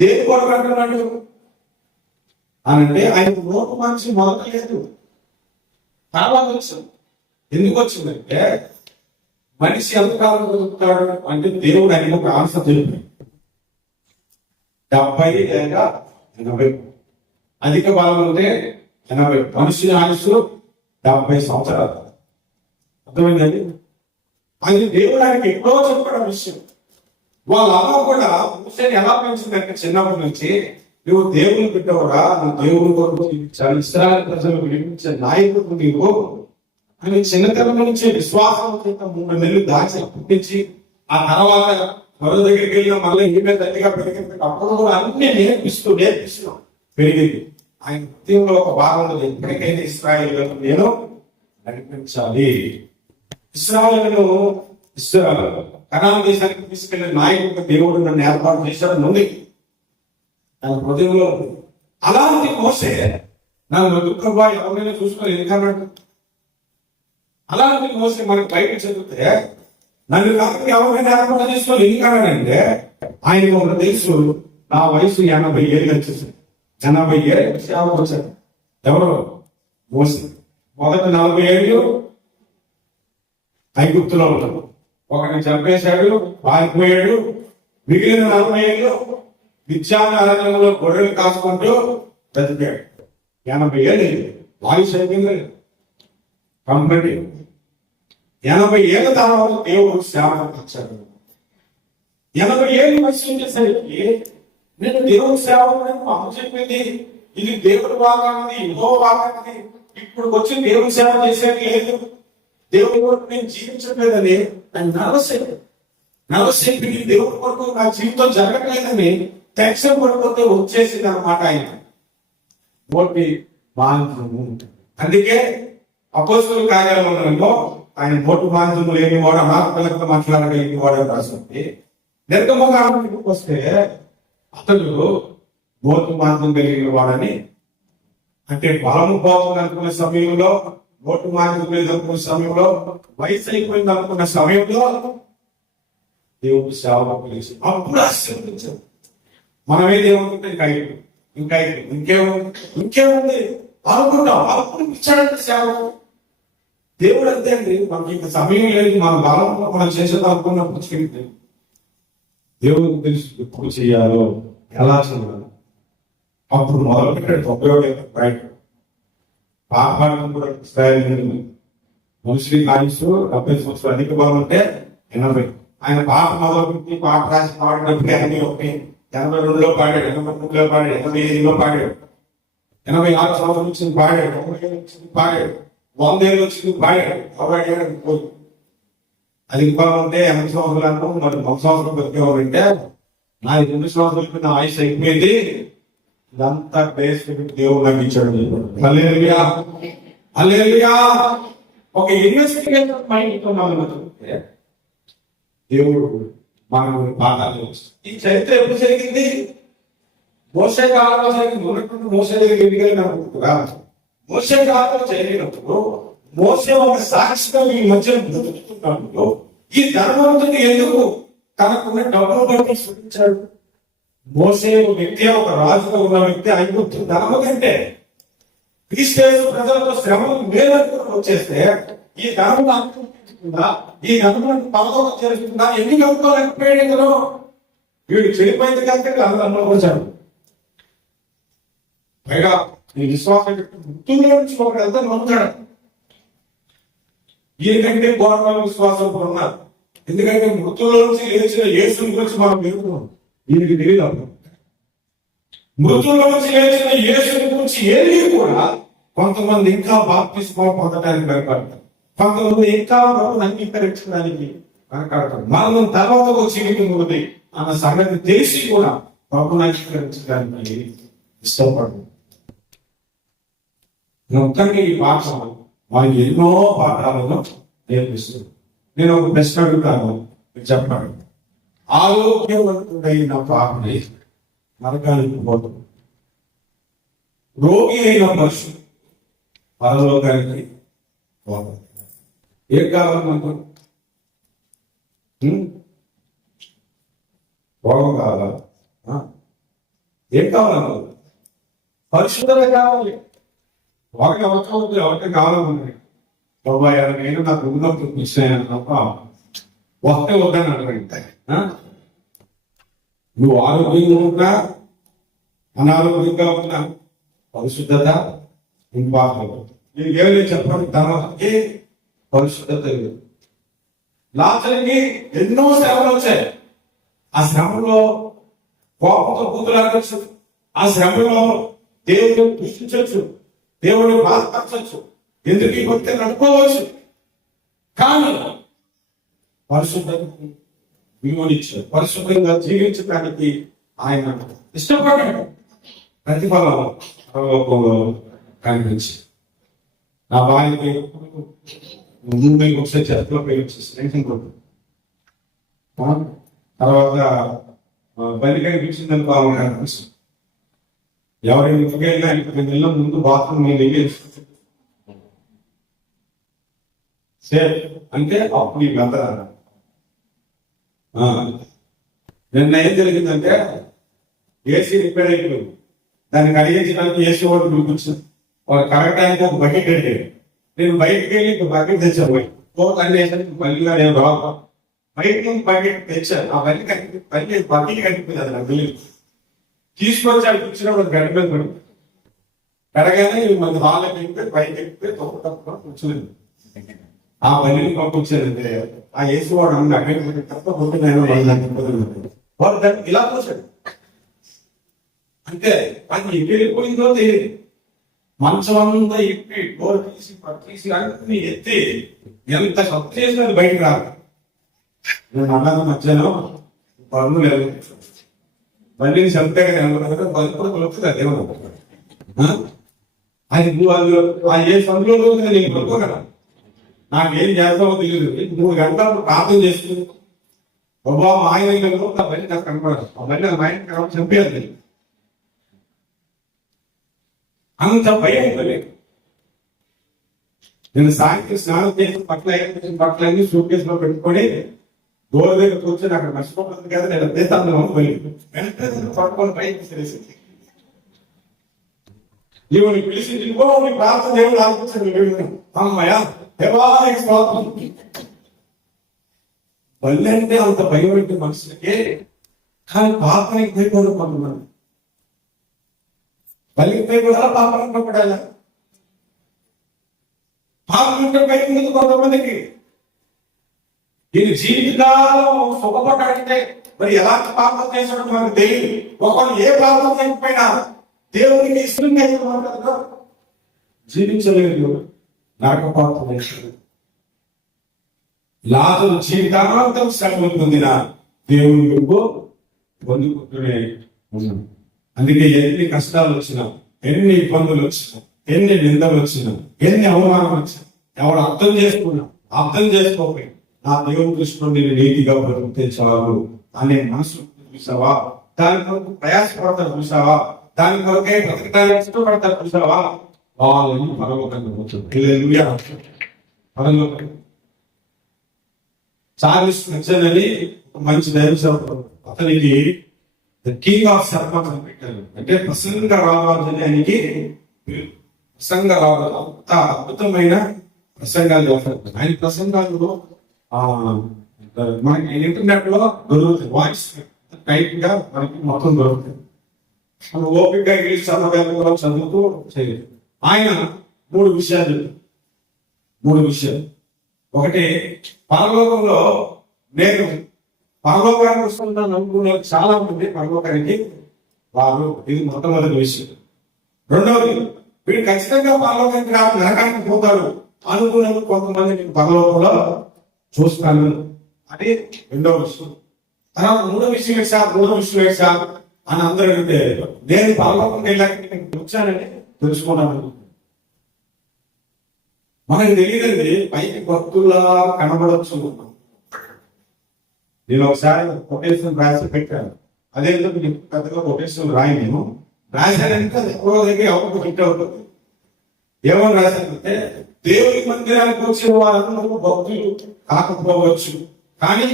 దేని కొరకు అంటున్నాడు అనంటే ఆయనకు నోటు మాంద్యం మొదలు లేదు. చాలా తెలుసు ఎందుకు వచ్చిందంటే, మనిషి ఎంతకాలం దొరుకుతాడు అంటే దేవుడు ఆయన ఒక ఆన్సర్ చెప్పాడు. 70 లేక 80, అధిక బలం ఉంటే 80. మనిషి ఆయుష్ 70 సంవత్సరాలు. అర్థమైందండి? అది దేవుడు ఆయనకి ఎప్పుడో చెప్పాడు ఆ విషయం. వాళ్ళ అమ్మ కూడా మోసేని ఎలా పెంచిందంటే, చిన్నప్పటి నుంచి నువ్వు దేవుని బిడ్డవురా, నువ్వు దేవుని కొరకు జీవించాలి, ఇశ్రాయేలు ప్రజలకు వినిపించే నాయకుడు నీవు అని చిన్నతనం నుంచి విశ్వాసం 3 నెలలు దాచి పుట్టించి, ఆ తర్వాత మరో దగ్గరికి వెళ్ళిన మళ్ళీ ఈమె తల్లిగా పెరిగింది. అప్పుడు కూడా అన్ని నేర్పిస్తూ పెరిగింది. ఆయన హృదయంలో ఒక భాగంలో ఎప్పటికైనా ఇశ్రాయేలును నేను నడిపించాలి, ఇశ్రాయేలును కనాను దేశానికి తీసుకెళ్లిన నాయకుడికి దేవుడు నన్ను ఏర్పాటు చేశాడు నుండి ఆయన హృదయంలో. అలాంటి మోసే నన్ను దుఃఖభా ఎవరైనా చూసుకొని ఎందుకన్నాడు? అలాంటి మోసే మనకు బయట చదివితే నన్ను కాకపోతే ఎవరైనా ఏర్పాటు చేసుకొని ఎందుకన్నాడంటే, ఆయన ఒక తెలుసు నా వయసు 80 ఏళ్ళు వచ్చేసి 80 ఏళ్ళు సేవ వచ్చాడు. ఎవరు? మోసే. మొదటి 40 ఏళ్ళు ఐగుప్తులో ఉంటాడు, ఒకరిని చంపేశాడు, పారిపోయాడు. మిగిలిన 40 ఏళ్ళు విద్యారణ్యంలో గొర్రెలు కాసుకుంటూ బ్రతికాడు. 80 ఏళ్ళు వాయుస్ అయిపోయింది కంప్లీట్. 80 ఏళ్ళ తర్వాత దేవుడు సేవ వచ్చాడు. 80 ఏళ్ళు వయసు ఉండేసరికి నేను దేవుడు సేవ అమ్మ చెప్పింది, ఇది దేవుడు వాగానది, ఇంకో వాగానది, ఇప్పుడు వచ్చి దేవుడు సేవ చేసేది లేదు, దేవుడి కొరకు నేను జీవించట్లేదని నరసేపు దేవుడి కొరకు నా జీవితం జరగట్లేదని టెన్షన్ పడిపోతే వచ్చేసింది అన్నమాట ఆయన నోటి మాంద్యము. అందుకే అపోస్తుల కార్యాలయంలో ఆయన నోటు మాంద్యము లేనివాడు, అనాథలతో మాట్లాడగలిగిన వాడు అని రాసింది. నిర్గమకాండకు వస్తే అతడు నోటు మాంద్యం కలిగిన వాడని, అంటే బలము బాగుంది అనుకునే సమయంలో, నోటు మాంద్యం లేదు అనుకునే సమయంలో, వయసు అయిపోయింది అనుకున్న సమయంలో దేవుడు సేవ కలిసి అప్పుడు ఆశీర్వదించారు. మనమేది ఏమనుకుంటే ఇంకేముంది అనుకుంటాం. అప్పుడు ఇచ్చాడంటే సేవ. దేవుడు అంతే అండి, మనకి ఇంకా సమయం లేదు, మన బలంలో మనం చేసేది అనుకున్నప్పుడు చేయండి. దేవుడికి తెలుసు ఎప్పుడు చేయాలో, ఎలా చేయాలో. అప్పుడు మొదలు పెట్టాడు ఉపయోగం బయట పాపాలను కూడా మనుషులకి ఆయుష్ 70 సంవత్సరాలు అధిక బలం ఉంటే 80. ఆయన పాట మొదలుపెట్టి పాట రాసి పాడినప్పుడు 81, 82లో పాడాడు, 83లో పాడాడు, 85లో పాడాడు, 86 సంవత్సరం వచ్చింది పాడాడు, 90 వచ్చింది పాడాడు, 100 ఏళ్ళు వచ్చింది పాడాడు, 47 ఏడు పోయి అధిక బలం ఉంటే 80 సంవత్సరాలు మరి 100 సంవత్సరం బతికేవారంటే నా 2 సంవత్సరాలకి నా ఆయుష్ అయిపోయింది. ఇదంతా బేస్ దేవుడు నాకు ఇచ్చాడు. హల్లెలూయా హల్లెలూయా. ఒక ఇన్వెస్టిగేషన్ మైండ్ దేవుడు మనకు పాఠాలు. ఈ చరిత్ర ఎప్పుడు జరిగింది? మోసే కాలంలో జరిగింది. ఉన్నటువంటి మోసే దగ్గర ఎన్నికైనప్పుడు మోసే కాలంలో జరిగినప్పుడు మోసే ఒక సాక్షిగా ఈ మధ్య బ్రతుకుతున్నప్పుడు ఈ ధర్మవంతుని ఎందుకు తనకున్న డబ్బులు బట్టి సృష్టించాడు? మోసే ఒక వ్యక్తి, ఒక రాజుగా ఉన్న వ్యక్తి ఐగుప్తు ధనము కంటే క్రీస్తు ప్రజలతో శ్రమలు మేలనుకుని వచ్చేస్తే ఈ ధనము అనుకుంటుందా, ఈ ధనములను పదవి చేస్తుందా, ఎన్ని కనుక్కోలేకపోయాడు. ఇందులో వీడు చెడిపోయింది కనుక అందరూ వచ్చాడు. పైగా ఈ విశ్వాసం మృత్యులో నుంచి ఒకటి వెళ్తే నమ్ముతాడు. ఈయనకంటే గౌరవ విశ్వాసం కూడా ఉన్నారు. ఎందుకంటే మృత్యులో నుంచి లేచిన యేసుని గురించి మనం ఎదుగుతున్నాం. దీనికి తెలియదు. మృతుల నుంచి లేచిన యేసుని గురించి ఏమీ కూడా కొంతమంది ఇంకా బాప్తిస్మం పొందడానికి భయపడతారు, కొంతమంది ఇంకా ప్రభువుని అంగీకరించడానికి వెనకాడతారు. మరణం తర్వాత ఒక జీవితం ఉంది అన్న సంగతి తెలిసి కూడా ప్రభువుని అంగీకరించడానికి ఇష్టపడదు. మొత్తంగా ఈ పాఠం మనకి ఎన్నో పాఠాలను నేర్పిస్తుంది. నేను ఒక ప్రశ్న అడుగుతాను, చెప్పండి. ఆరోగ్యవంతుడైన పాపని నరకానికి పోతుంది, రోగి అయిన మనుషులు పరలోకానికి పోతుంది. ఏం కావాలి మనకు? భోగం కావాలా? ఏం కావాలి? పరిశుద్ధత కావాలి. ఒకటి అవసరం ఎవరికి కావాలన్నది బాబాయ్ నేను నాకు ఉన్నప్పుడు మిస్ అయ్యాను తప్ప వస్తే వద్దని అడగండి. నువ్వు ఆరోగ్యంగా ఉన్నా అనారోగ్యంగా ఉన్నా పరిశుద్ధత ఇంపార్టెంట్. నేను ఏమైనా చెప్పండి, తర్వాత పరిశుద్ధత లేదు. లాజరుకి ఎన్నో శ్రమలు వచ్చాయి. ఆ శ్రమలో కోపంతో బుద్ధులాడచ్చు, ఆ శ్రమలో దేవుడిని దృష్టించవచ్చు, దేవుడిని బాధపరచవచ్చు, ఎందుకు ఈ భక్తిని నడుకోవచ్చు. కానీ పరిశుద్ధతకు విలువనిచ్చాడు. పరిశుభ్రంగా జీవించడానికి ఆయన ఇష్టపడ్డాడు. ప్రతిఫలం పరలోకంలో కనిపించి నా భార్యకి ముందు ఒకసారి చేతిలో పేరు స్నేహితుడు తర్వాత బలి కనిపించిందని బాగుంటాను. ఎవరి ఇంటికైనా ఇంటికి వెళ్ళిన ముందు బాత్రూమ్ నేను సేఫ్ అంటే అప్పుడు ఈ గంట నిన్న ఏం జరిగిందంటే ఏసీ రిపేర్ అయిపోయింది. దాన్ని కడిగించడానికి ఏసీ వాడు పిలిపించింది. వాళ్ళు కడగడానికి ఒక బకెట్ అడిగాడు. నేను బయటకు వెళ్ళి బకెట్ తెచ్చాను. పోయి అన్ని మళ్ళీ నేను రావు బయట నుంచి బకెట్ తెచ్చాను. ఆ బకెట్ కనిపించింది. అది నాకు తెలియదు. తీసుకొచ్చి అది కూర్చున్నప్పుడు గడ్డ మీద పడి కడగానే మన హాల్కి ఎక్కిపోయి పైకి ఎక్కిపోయి తప్ప కూర్చుంది. ఆ పనిని పంపించారంటే ఆ ఏసు వాడు అక్కడ తప్ప వాడు దాన్ని ఇలా చూసాడు. అంటే అది వెళ్ళిపోయిందో తెలియదు. మంచం అంతా ఇప్పి డోర్ తీసి పట్టేసి అన్ని ఎత్తి ఎంత సత్తు చేసినా అది బయటకు రాదు. నేను అన్నది మధ్యాహ్నం పన్ను లేదు, బండిని చంపే కదా బతుకుడు కొలుపుతుంది. అదేమన్నా అది నువ్వు ఆ ఏ సందులో నేను కొనుక్కోగల నాకేం చేస్తావో తెలియదు. 3 గంటలు ప్రార్థన చేస్తుంది. బాబా మా ఆయన నా బండి నాకు కనపడదు. ఆ బండి మా ఆయన కనపడి చంపేయాలి. అంత భయం లేదు. నేను సాయంత్రం స్నానం చేసిన బట్టలన్నీ సూట్ కేసులో పెట్టుకొని డోర్ దగ్గర కూర్చొని అక్కడ మర్చిపోతుంది కదా నేను దేశాలను వెంటనే పట్టుకొని బయట తెలిసింది. నీవు పిలిచి ప్రార్థన దేవుడు ఆలోచించాడు. అమ్మయ్యా దేవాలయ స్తోత్రం. బల్లి అంటే అంత భయం పెట్టే మనుషులకే, కానీ పాపనికి భయపడు కొంతమంది. బలిపై కూడా పాపంలో పడాలి. పాపం ఉంటే బయట ఉంది కొంతమందికి. ఇది జీవితకాలం సుఖపడాలంటే మరి ఎలాంటి పాపం చేసినట్టు మనకు తెలియదు. ఒకరు ఏ పాపం చేయకపోయినా దేవునికి ఇష్టంగా జీవించలేదు, నరకపాత్ర వేశాడు. లాజరు జీవితాంతం శ్రమ పొందిన దేవుని వైపు పొందుకుంటూనే ఉన్నాడు. అందుకే ఎన్ని కష్టాలు వచ్చినా, ఎన్ని ఇబ్బందులు వచ్చినా, ఎన్ని నిందలు వచ్చినా, ఎన్ని అవమానం వచ్చినా, ఎవరు అర్థం చేసుకోకపోయి నా దేవుని దృష్టిలో నేను నీతిగా బ్రతికితే చాలు అనే మనసు చూసావా, దాని కొరకు ప్రయాసపడతారు చూసావా, దాని కొరకే బ్రతకడానికి ఇష్టపడతారు చూసావా, వాళ్ళని పరలోకంగా పోతుంది. పరలోకం చార్లెస్ స్పిర్జన్ అని మంచి దైవసేవకుడు, అతనికి ద కింగ్ ఆఫ్ సర్మన్స్ అని పెట్టారు. అంటే ప్రసంగ రాజు అని ఆయనకి ప్రసంగ రాజు. అంత అద్భుతమైన ప్రసంగాలు చేస్తారు ఆయన. ప్రసంగాలు మనకి ఇంటర్నెట్ లో దొరుకుతాయి, వాయిస్ టైప్ గా మనకి మొత్తం దొరుకుతాయి. మనం ఓపిక ఇంగ్లీష్ చదువుతూ చేయలేదు. ఆయన మూడు విషయాలు. ఒకటి, పరలోకంలో నేను పరలోకానికి వస్తున్నాను అనుకున్న చాలా మంది పరలోకానికి వారు, ఇది మొట్టమొదటి విషయం. రెండవది, వీడు ఖచ్చితంగా పరలోకానికి నరకానికి పోతాడు అనుకున్నాను కొంతమంది నేను పరలోకంలో చూస్తాను, అది రెండవ విషయం. తర్వాత మూడో విషయం వేసా అని అందరూ అంటే నేను పరలోకం వెళ్ళాక వచ్చానని తెలుసుకున్నాను. మనకు తెలియదండి, పైకి భక్తులా కనబడచ్చు. నేను ఒకసారి కొటేషన్ రాసి పెట్టాను. అదేంటో మీకు పెద్దగా కొటేషన్ రాయి, నేను రాశానంటే అది ఎవరో దగ్గర ఎవరికి హిట్ అవుతుంది. ఏమని రాశానంటే, దేవుని మందిరానికి వచ్చిన వారందరూ భక్తులు కాకపోవచ్చు, కానీ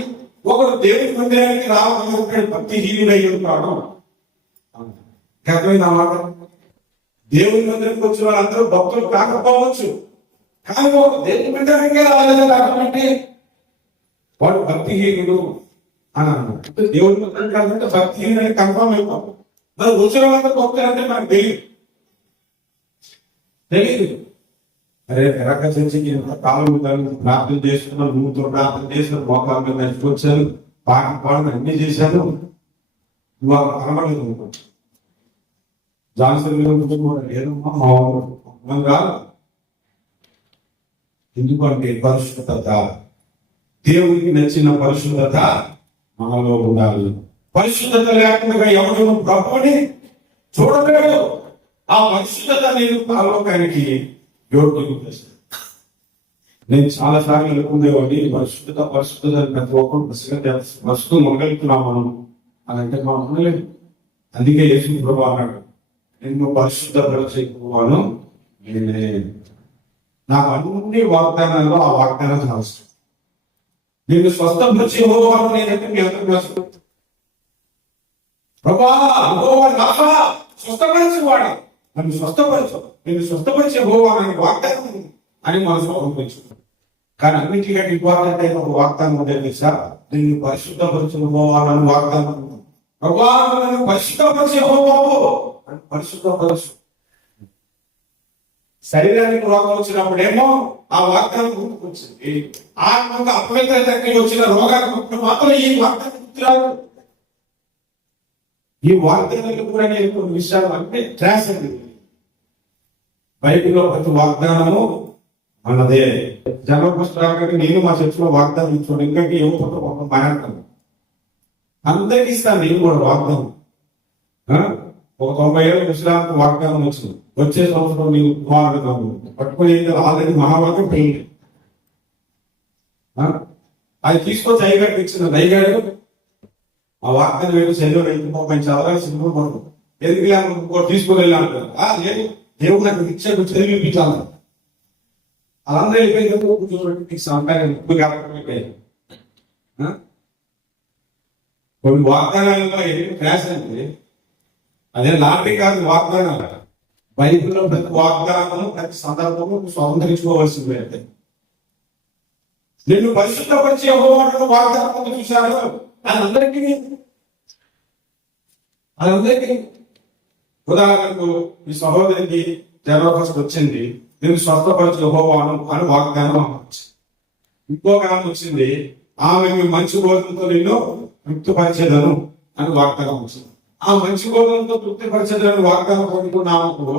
ఒకరు దేవుని మందిరానికి రావాలనుకుంటే భక్తిహీనుడు అయ్యి ఉంటాడు. అర్థమైంది అన్నమాట. దేవుని మందిరానికి వచ్చిన వారందరూ భక్తులు కాకపోవచ్చు, కానీ ఒక దేవుని మందిరానికే రావాలని అర్థమంటే వాడు భక్తిహీనుడు అని అన్నాడు. దేవుని మందిరం కాదంటే భక్తిహీనుడు కన్ఫర్మ్ అయిపోతాం. మరి వచ్చిన వాళ్ళందరూ భక్తులు అంటే మనకు తెలియదు. అరే వెనక చర్చికి ఎంత కాలం ప్రార్థన చేస్తున్నాను, నువ్వుతో ప్రార్థన చేస్తున్నాను, మోకాలు నడిచిపోచ్చాను, పాట పాడను, అన్ని చేశాను, నువ్వు కనబడలేదు అనుకో. జాన్సన్ లేదమ్మా కాదు. ఎందుకంటే పరిశుద్ధత, దేవునికి నచ్చిన పరిశుద్ధత మనలో ఉండాలి. పరిశుద్ధత లేకుండా ఎవరు ప్రభువుని చూడలేడు. ఆ పరిశుద్ధత నేను పరలోకానికి యోగ్యుడు చేస్తాను. నేను చాలా సార్లు అనుకునేవాడిని, పరిశుద్ధత ప్రతి ఒక్కరు ప్రస్తుతం మొదలుతున్నాం మనం అని అంటే మనం అనలేదు. అందుకే యేసు ప్రభువు అన్నాడు, నేను పరిశుద్ధపరచకపోవాను నేనే. నాకు అన్ని వాగ్దానాల్లో ఆ వాగ్దానం అవసరం. నేను స్వస్థపరిచి ఇవ్వవాను నేనంటే మీ అందరూ వేస్తాను. ప్రభా స్వస్థపరిచేవాడు, నన్ను స్వస్థపరచు, నేను స్వస్థపరిచే ఇవ్వవానని వాగ్దానం అని మనసులో పంపించుకున్నాను. కానీ అన్నింటికంటే ఇంపార్టెంట్ అయిన ఒక వాగ్దానం ఉండేది సార్, నేను పరిశుద్ధపరిచి ఇవ్వవాలని వాగ్దానం. ప్రభా నన్ను పరిశుద్ధపరిచి ఇవ్వబాబు, పరిశుద్ధపరచు. శరీరానికి రోగం వచ్చినప్పుడేమో ఆ వాగ్దానం గుర్తుకొచ్చింది. ఆత్మకు అపవిత్రతకి వచ్చిన రోగానికి మాత్రం ఈ వాగ్దానం గుర్తురాదు. ఈ వాగ్దానాలు కూడా నేను కొన్ని విషయాలు అంటే ట్రాస్ అండి. బైబిల్లో ప్రతి వాగ్దానము అన్నదే. జనవరి పుస్తకానికి నేను మా చర్చిలో వాగ్దానం ఇచ్చాను, ఇంకా ఏమో ఒక మాట్లాడతాను, అందరికి ఇస్తాను నేను కూడా వాగ్దానం. ఒక 90 ఏళ్ళ విశ్రాంతి వాగ్దానం వచ్చింది, వచ్చే సంవత్సరం నీవు కుమారుడు పట్టుకుని ఆల్రెడీ మహాభాగం పెయింట్ అది తీసుకొచ్చి అయ్యగారికి ఇచ్చిన అయ్యగారు ఆ వాగ్దానం వేరు శరీరం వెళ్ళిపోయి చదవాలి సింపుల్ పడుతుంది. ఎందుకు ఇంకోటి తీసుకుని వెళ్ళాను లేదు, దేవుడు నాకు ఇచ్చాడు చదివిపించాలి. అలందరూ వెళ్ళిపోయింది కూర్చోబెట్టి కొన్ని వాగ్దానాలలో ఎన్ని క్లాస్ అంటే అదే లాటరీ కాదు, వాగ్దానాలు. బైబిల్లో ప్రతి వాగ్దానము ప్రతి సందర్భము స్వతంత్రించుకోవాల్సిందే. అంటే నిన్ను పరిశుద్ధపరిచే వాగ్దానం చూశారు, అదందరికీ ఉదాహరణకు ఈ సహోదరికి జనవరి వచ్చింది, నేను స్వస్థపరచు యెహోవాను అని వాగ్దానం అవ్వచ్చు. ఇంకొక ఆమె వచ్చింది, ఆమె మంచి భోజనంతో నిన్ను తృప్తిపరిచేదను అని వాగ్దానం వచ్చింది. ఆ మంచి భోజనంతో తృప్తిపరిచేదని వాగ్దానం పొందుకున్న ఆమెకు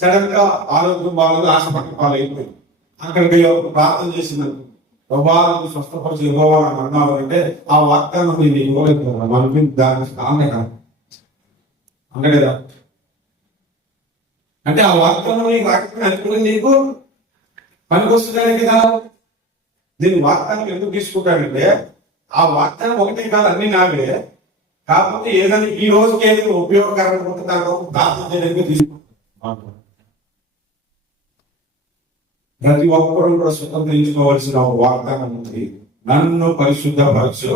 సడన్ గా ఆరోగ్యం బాగాలేదు, ఆశపట్ల పాలైపోయింది. అక్కడికి ప్రార్థన చేసిందని ప్రభావం స్వస్థపరిచి ఇవ్వాలని అన్నావు అంటే ఆ వాగ్దానం నేను ఇవ్వలేదు మనకి దాని అన్న కదా. అంటే ఆ వాగ్దానం నీకు రాకపోయినా అనుకుని నీకు పనికొస్తుందనే కదా. దీని వాగ్దానం ఎందుకు తీసుకుంటాడంటే ఆ వాగ్దానం ఒకటే కాదు, అన్ని నావే. కాకపోతే ఏదైనా ఈ రోజుకి ఏదైనా ఉపయోగకరంగా ఉంటుందో ప్రార్థన చేయడానికి తీసుకుంటాను. ప్రతి ఒక్కరు కూడా స్వతంత్రించుకోవాల్సిన వాగ్దానం ఉంది. నన్ను పరిశుద్ధపరచు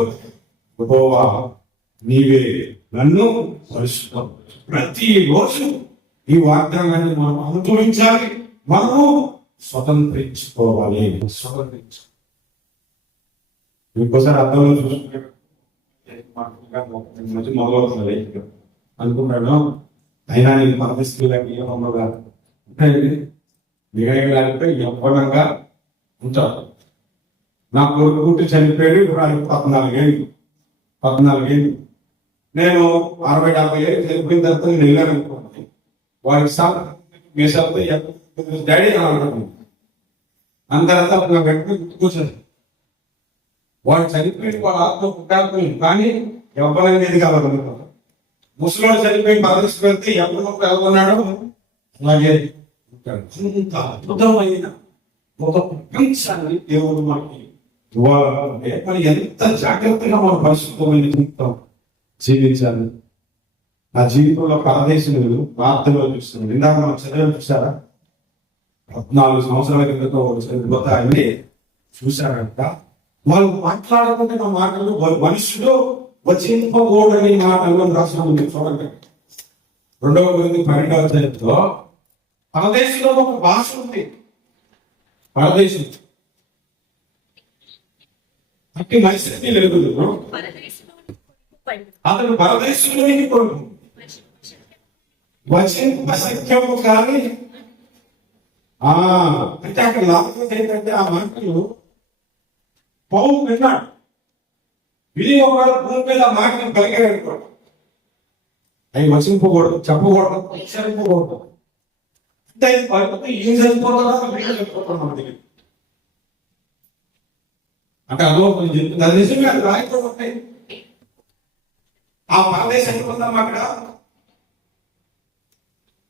యెహోవా నీవే నన్ను పరిశుద్ధం. ప్రతి రోజు ఈ వాగ్దానాన్ని మనం అనుభవించాలి, మనము స్వతంత్రించుకోవాలి. ఇంకోసారి అర్థంలో చూసుకుంటే మొదలవుతుంది అనుకుంటాను. అయినా నేను పరిస్థితులకి ఏమమ్మగా నిగయగలిగితే యవ్వనంగా ఉంటారు. నా కొడుకు పుట్టి చనిపోయాడు, ఇప్పుడు ఆయనకు 14 ఏళ్ళు. నేను 60-70 ఏళ్ళు చనిపోయిన తర్వాత నేను వెళ్ళాను అనుకోండి, వారికి మీసాలతో డాడీ అని అనుకుంటున్నాను. అందరంతా వెంటనే గుర్తుకొచ్చారు. వాడు చనిపోయి వాళ్ళ ఆత్మ పుట్టాలి, కానీ యవ్వనం అనేది కావాలనుకుంటారు. ముసలోడు చనిపోయి పరిస్థితి వెళ్తే యవ్వనం కలుగున్నాడు, అలాగే అంత అద్భుతమైన ఒక ప్రపంచాన్ని దేవుడు మనకి ఇవ్వాలంటే మనం ఎంత జాగ్రత్తగా మన పరిశుద్ధమైన జీవితం జీవించాలి. నా జీవితంలో పరదేశులు ప్రార్థనలో చూస్తున్నాడు. ఇందాక మనం చదివి చూసారా, 14 సంవత్సరాల క్రితం చదివిపోతే ఆయన్ని చూశారంట. వాళ్ళు మాట్లాడుకుంటున్న మాటలు మనుషులు వచింపకూడని మాటలు రాసిన చూడండి. 2వ కొరింథీ 12వ అధ్యాయంలో పరదేశంలో ఒక భాష ఉంది. పరదేశం అట్టి మనిషిని లేదు, అతను పరదేశంలోనికి కొడుకు అసత్యము కానీ అంటే అక్కడ లాభం ఏంటంటే ఆ మాటలు పౌలు విన్నాడు. విని ఒకవేళ భూమి మీద మాటలు కలిగాడు అనుకోండి, అవి వచింపకూడదు, చెప్పకూడదు, ఉచ్చరింపకూడదు. అంటే ఏం చనిపోతుందా అంటే అదో చెప్తుంది. అది నిజంగా అది రాయిపోతే ఆ పరదేశం ఉందాం. అక్కడ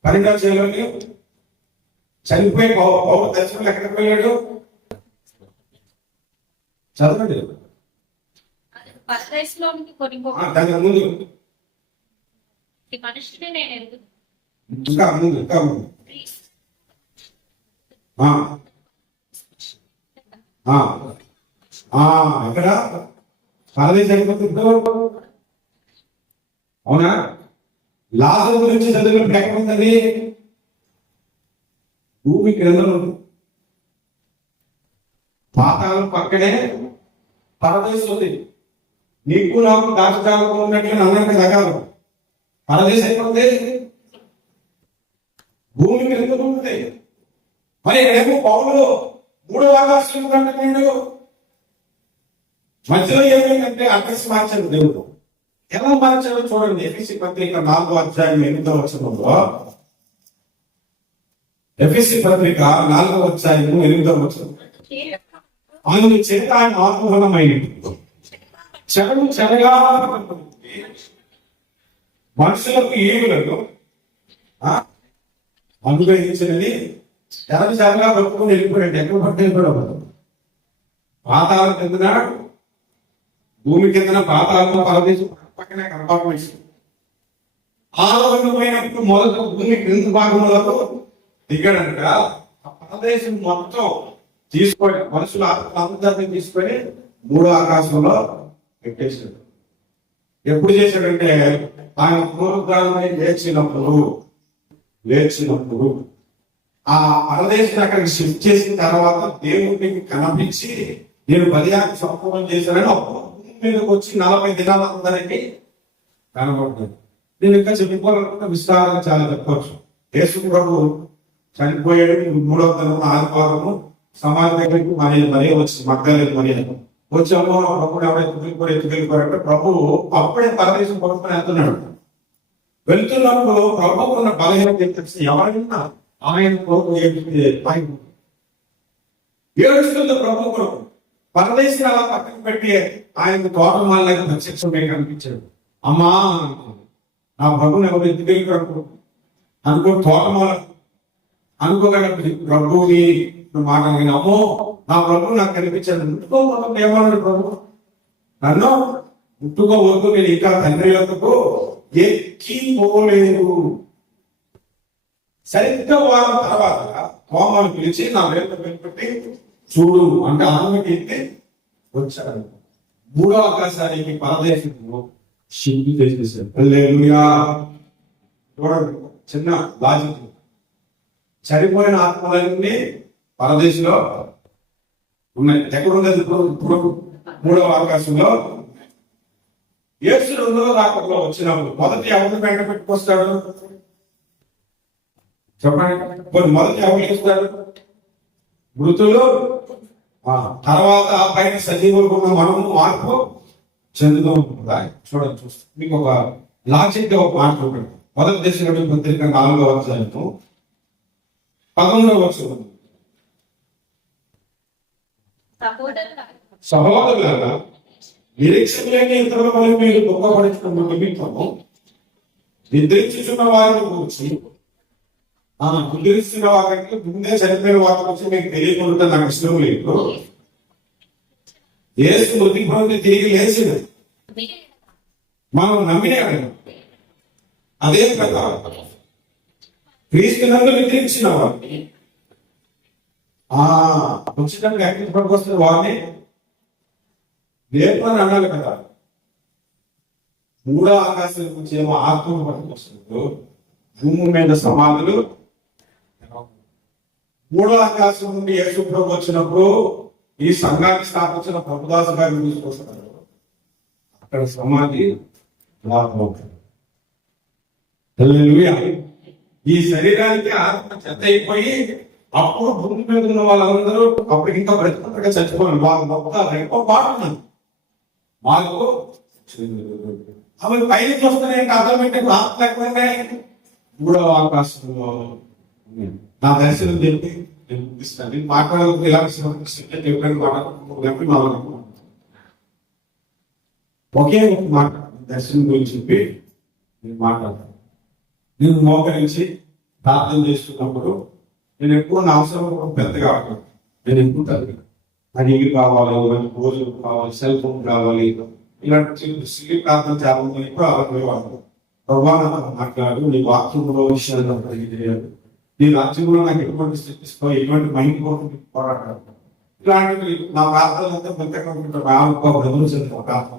12వ చేలోని చనిపోయి పౌరు దర్శనం ఎక్కడికి వెళ్ళాడు చదవండి. దాని ముందు ఇంకా ముందు ఇక్కడ పరదేశం అయిపోతుంది. అవునా? లాజరు గురించి చదివిన ఎక్కడుంది? భూమి క్రింద పాతాళం పక్కనే పరదేశం ఉంది. నీకు నాకు దాచకాలకు ఉన్నట్లు అన్నట్టు రకాలు పరదేశం అయిపోతుంది, భూమి క్రింద ఉంటుంది. మరి ఇక్కడేమో పౌలు 3వ ఆకాశం కంటున్నాడు. మధ్యలో ఏమైందంటే అడ్రస్ మార్చాడు దేవుడు. ఎలా మార్చాడో చూడండి. ఎఫెసీ పత్రిక 4వ అధ్యాయం 8వ వచనంలో, ఎఫెసీ పత్రిక 4వ అధ్యాయం 8వ వచనం, ఆయన చేత ఆయన ఆత్మహనమైనది చెడు చెడగా మనుషులకు ఈవులను అనుగ్రహించినది తెరచారుగా పట్టుకుని వెళ్ళిపోయాడు. ఎక్కడ పట్టే కూడా పాతాల కిందన, భూమి కిందన పాతాలను పరదేశం పక్కనే కనపడమని ఆరోగ్యమైనప్పుడు మొదట భూమి క్రింద భాగంలో దిగాడంట. ఆ పరదేశం మొత్తం తీసుకొని మనుషులు అందరినీ తీసుకొని 3వ ఆకాశంలో పెట్టేశాడు. ఎప్పుడు చేశాడంటే ఆయన పునరుద్ధానమై లేచినప్పుడు ఆ పరదేశం అక్కడికి షిఫ్ట్ చేసిన తర్వాత దేవుడికి కనిపించి నేను బలియాన్ని సంపూర్ణం చేశానని భూమి మీదకి వచ్చి 40 దినాలు అందరికి కనబడుతుంది. నేను ఇంకా చెప్పుకోవాలనుకుంటే విస్తారంగా చాలా చెప్పవచ్చు. యేసు ప్రభు చనిపోయాడు, మూడవ దినం ఆదివారము సమాధి దగ్గరికి మరీ వచ్చి మగ్ధలేని మరి వచ్చామో ప్రభుడు ఎవరైతే ఎత్తుకెళ్ళిపోయారంటే ప్రభు అప్పుడే పరదేశం కొనుక్కొని వెళ్తున్నాడు. వెళ్తున్నప్పుడు ప్రభు ఉన్న బలహీనత తెలిసి ఎవరైనా ఆయన ఏడుస్తుంది ప్రభు కొరకు. పరదేశం అలా పక్కన పెట్టి ఆయన తోటమాలకి ప్రత్యక్షమే కనిపించాడు. అమ్మా నా ప్రభుని ఎవరు ఎత్తుకెళ్ళిపోయారు అనుకో, తోటమాల అనుకోగల ప్రభుని మాట అమ్మో నా ప్రభు నాకు కనిపించాడు. ముట్టుకోవద్దు ఏమన్నాడు ప్రభు, నన్ను ముట్టుకోవద్దు, నేను ఇంకా తండ్రి యొక్కకు ఎక్కిపోలేదు. సరిగ్గా వారం తర్వాత కోమాను పిలిచి నా వేలు పెట్టి చూడు అంటే ఆమెకి ఎత్తి వచ్చాడు. మూడో ఆకాశానికి పరదేశంలో శివుడు చేసేసాడు. చూడండి, చిన్న లాజిక్. చనిపోయిన ఆత్మలన్నీ పరదేశంలో ఉన్నాయి. ఎక్కడున్నది ఇప్పుడు? మూడవ ఆకాశంలో. యేసు రెండవ రాకడలో వచ్చినప్పుడు మొదటి ఎవరిని వెంట పెట్టుకొస్తాడు చెప్పండి? మొదటి ఎవరు చేస్తాడు? మృతులు. తర్వాత ఆ పైన సజీవులు మనము మార్పు చెందుతూ ఉంటుంది. చూడండి, చూస్తాం మీకు ఒక లాజిక్ ఒక మాట చూడండి. మొదటి దశ పత్రిక 4వ అధ్యాయము 11వ వచనం. సహోదరులారా, నిరీక్షణ లేని ఇతరుల వల్ల మీరు దుఃఖపడుతున్న నిమిత్తము నిద్రించుచున్న వారిని గురించి నిద్రిస్తున్న వారికి ముందే చనిపోయిన వారి గురించి మీకు తెలియకుండా నాకు ఇష్టం లేదు. యేసు మృతి పొంది తిరిగి లేచింది మనం నమ్మినాడు. అదే ప్రకారం క్రీస్తునందు నిద్రించిన వారిని ఉచితంగా ఎక్కడికి వారిని లేపని అనాలి కదా. మూడో ఆకాశం నుంచి ఏమో ఆత్మ పట్టుకొస్తుంది, భూమి మీద సమాధులు. మూడో ఆకాశం నుండి యేసు ప్రభు వచ్చినప్పుడు ఈ సంఘాన్ని స్థాపించిన ప్రభుదాస్ గారిని తీసుకొస్తున్నారు. అక్కడ సమాధి ఈ శరీరానికి ఆత్మ చెత్త అయిపోయి అప్పుడు భూమి మీద ఉన్న వాళ్ళందరూ అప్పుడు ఇంకా బ్రతిగా చచ్చిపోయిన వాళ్ళు మొత్తం ఎక్కువ బాగున్నారు. మాకు అవి పైకి వస్తున్నాయి. అర్థం ఏంటి? ఆత్మ లేకపోతే మూడవ ఆకాశంలో నా దర్శనం చెప్పి నేను ముగిస్తాను. నేను మాట్లాడాలి ఇలా ఒకే ఒక మాట దర్శనం గురించి చెప్పి నేను మాట్లాడతాను. నేను మోకరించి ప్రార్థన చేస్తున్నప్పుడు నేను ఎక్కువ నా అవసరం పెద్దగా ఆడతాను. నేను ఎక్కువ తగ్గి నాకు ఇల్లు కావాలి, భోజనం కావాలి, సెల్ ఫోన్ కావాలి, ఇలాంటి సిల్లి ప్రార్థన చాలా ఎక్కువ ఆడతాను. ప్రభావం మాట్లాడు, నీ వాక్యంలో విషయాలు తెలియజేయాలి, నీ రాజ్యంలో నాకు ఎటువంటి స్థితిస్తో ఎటువంటి మైండ్ పోరాటాలు ఇలాంటివి నా ప్రార్థనలు అంతా పెద్దగా ప్రార్థన.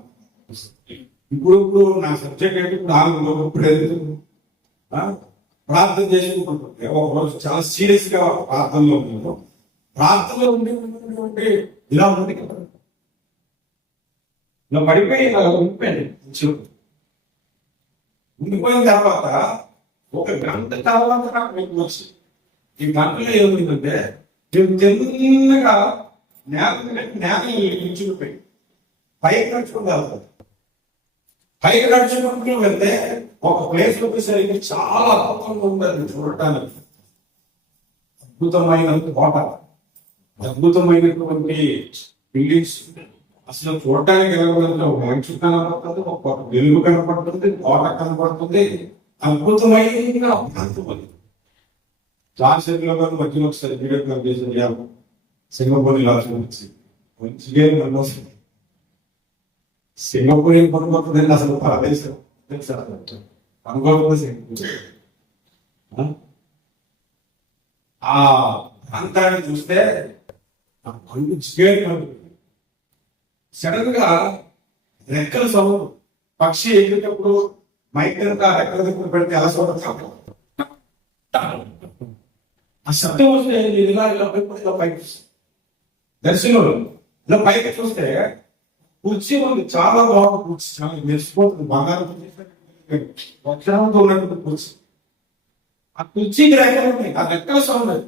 ఇప్పుడు నా సబ్జెక్ట్ ఏంటి? ఇప్పుడు ప్రార్థన చేసుకుంటుంటే ఒక రోజు చాలా సీరియస్ గా ప్రార్థనలో ఉన్నాను. ప్రార్థనలో ఉండి ఇలా ఉంది కదా, ఇలా పడిపోయి ఇలా ఉండిపోయాను. ఉండిపోయిన తర్వాత ఒక గంట తర్వాత నాకు మీకు వచ్చింది. ఈ గంటలో ఏమైందంటే నేను చిన్నగా నేల నిలిచిపోయి పైకి నడుచుకుంటూ వెళ్తాను. పైకి నడుచుకుంటూ వెళ్తే ఒక ప్లేస్ వచ్చేసరికి చాలా అద్భుతంగా ఉంటుంది చూడటానికి. అద్భుతమైన కోట, అద్భుతమైనటువంటి బిల్డింగ్స్. అసలు చూడటానికి ఎలా ఒక మనిషి కనపడుతుంది, ఒక వెలుగు కనపడుతుంది, కోట కనపడుతుంది. అద్భుతమైన ప్రాంతం. జాన్సెట్లో గారు మధ్యలో ఒకసారి వీడియో కాల్ చేసి సింగపూర్ మంచిగా సింగపూర్ ఏం పనుకోతుందండి అసలు పరదేశం అనుకోకుండా సింగపూర్. ఆ ప్రాంతాన్ని చూస్తే సడన్ గా రెక్కల సౌండ్, పక్షి ఎగిరేటప్పుడు మైక్ రెక్కల దగ్గర పెడితే ఎలా చూడతాం ఆ శబ్దం వస్తే ఇలా పైకి దర్శనంలో ఇలా పైకి చూస్తే కుర్చీ ఉంది, చాలా బాగుంది కుర్చీ, చాలా మెరిసిపోతుంది, బంగారం వజ్రంతో ఉన్నటువంటి కుర్చీ. ఆ కుర్చీకి రెక్కలు ఉన్నాయి, ఆ రెక్కల సౌండ్ అది.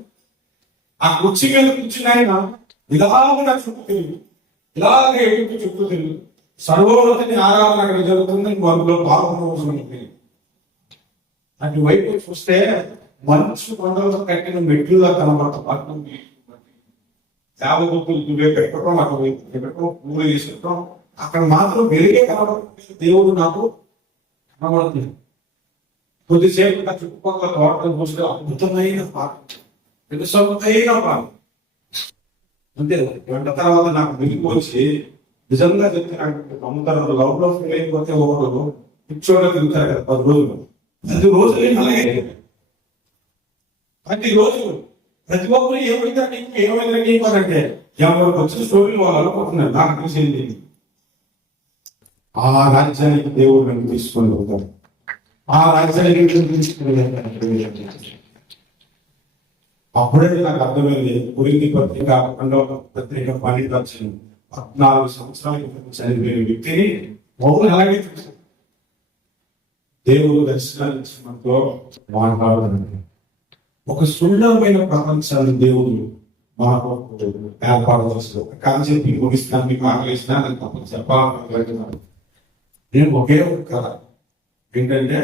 ఆ కుర్చీ మీద కూర్చుని ఆయన ఇలాగ చుట్టూ తిరిగి ఇలాగే ఎదుటి చుట్టూ తిరిగి సర్వోన్నతిని ఆరాధన అక్కడ జరుగుతుంది, అందులో పాల్గొనవలసింది. అటువైపు చూస్తే మంచు కొండలతో కట్టిన మెట్లుగా కనబడతాం. దేవదూతులు దువే పెట్టడం, అక్కడ పెట్టడం, పూలు తీసుకుంటాం. అక్కడ మాత్రం వెలిగే కనబడుతుంది. దేవుడు నాకు కనబడుతుంది. కొద్దిసేపు నా చుట్టుపక్కల తోటలు చూస్తే అద్భుతమైన పాట, తెలుసైన పాట. అంతే గంట తర్వాత నాకు వెలిగి వచ్చి నిజంగా చెప్తే నాకు నమ్ముతారు. లవ్ లో ఫీల్ అయిపోతే ఒకరు పిచ్చోళ్ళు తిరుగుతారు కదా 10 రోజులు. 10 రోజులు అలాగే 10 రోజులు ప్రతి ఒక్కరు ఏమైందా నీకు ఏమైందా నీకు అంటే ఎవరికి వచ్చిన స్టోరీలు వాళ్ళు అనుకుంటున్నారు. నాకు తెలిసింది ఆ రాజ్యానికి దేవుడు నన్ను తీసుకొని పోతాడు. ఆ రాజ్యానికి అప్పుడే నాకు అర్థమైంది. కొరింథీ పత్రిక 2వ పత్రిక 12 14 సంవత్సరాల క్రితం చనిపోయిన వ్యక్తిని పౌలు అలాగే చూశాడు. దేవుడు దర్శనాలు ఇచ్చినతో మాట్లాడుతున్నాడు. ఒక సుందరమైన ప్రపంచాన్ని దేవుడు మాకు ఏర్పాటు చేస్తారు. కాన్సెప్ట్ ముగిస్తాను, మీకు ఆకలిస్తున్నా నేను తప్పని చెప్పాలనుకుంటున్నాను. నేను ఒకే ఒక కథ ఏంటంటే,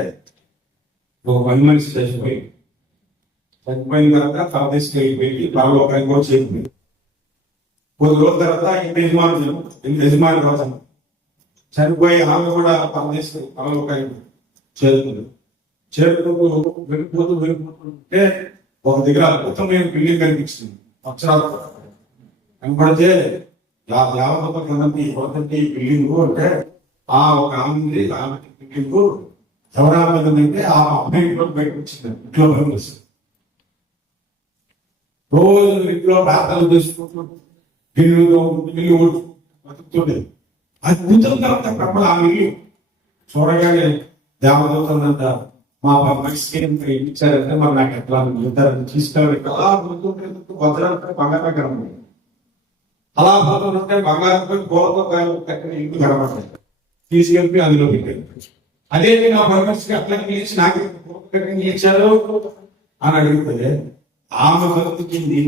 ఒక పని మనిషి చచ్చిపోయిన తర్వాత పరదేశం వెళ్ళిపోయి పరలోకానికి కూడా చేరిపోయింది. కొద్ది రోజుల తర్వాత యజమాని రోజు చనిపోయి ఆమె కూడా పరదేశం పరలోకానికి చేరుకుంది. చేరుకుంటూ వెళ్ళిపోతుంటే ఒక దగ్గర అద్భుతమైన బిల్డింగ్ కనిపిస్తుంది. అక్షరాలు కనపడితే దేవతకి బిల్డింగ్ అంటే ఆ ఒక ఆమె బిల్డింగ్ ఎవరాలంటే ఆ అమ్మాయి ఇంట్లో బయటకు వచ్చింది. ఇంట్లో రోజు ఇంట్లో ప్రార్థనలు చేసుకుంటూ ఇల్లు బతుకుతుండే అద్భుతంగా ప్రబల ఆ ఇల్లు చూడగానే దేవదూతంత మా బాబాయ్కి ఇచ్చారంటే మరి నాకు ఎట్లా ఇద్దరు తీసుకెళ్ళి అలా భద్రంటే బంగారం అలా భద్రంటే బంగారం గోడతో కట్టిన ఇల్లు కనబడతాయి. తీసుకెళ్ళి అందులో పెట్టారు. అదే నా బాబాయ్కి అట్లా పిలిచి నాకు ఇచ్చారు అని అడిగితే ఆమె బతుకింది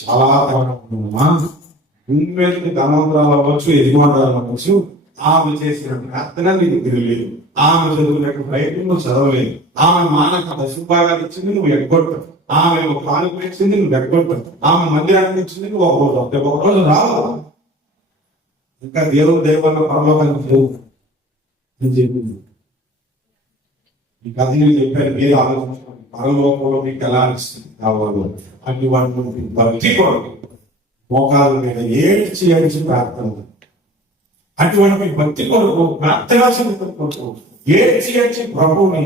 చాలా ఉమ్మేది ధనవంతరాలు అవ్వచ్చు, యజమానురాలు అవ్వచ్చు. ఆమె చేసిన ప్రార్థన నీకు తెలియలేదు. ఆమె చదువులకు ప్రయత్నం చదవలేదు. ఆమె మానక దశభాగాలు ఇచ్చింది, నువ్వు ఎగ్గొట్టావు. ఆమె ఒక కానుక ఇచ్చింది, నువ్వు ఎగ్గొట్టావు. ఆమె మందిరానికి ఇచ్చింది, నువ్వు ఒక రోజు రావు. ఇంకా దేవుడు దేవుళ్ళ పరలోకానికి లేవు అని చెప్పింది. ఈ కథ నేను చెప్పాను, మీరు ఆలోచించుకోండి. పరలోకంలో మీకు ఎలా ఇస్తుంది కావాలో అన్ని వాళ్ళు భక్తి కొరకు మోకాల మీద ఏడ్చి ప్రార్థన, అటువంటి భక్తి కొరకు ప్రార్థనా కొరకు ఏడ్చి ప్రభువుని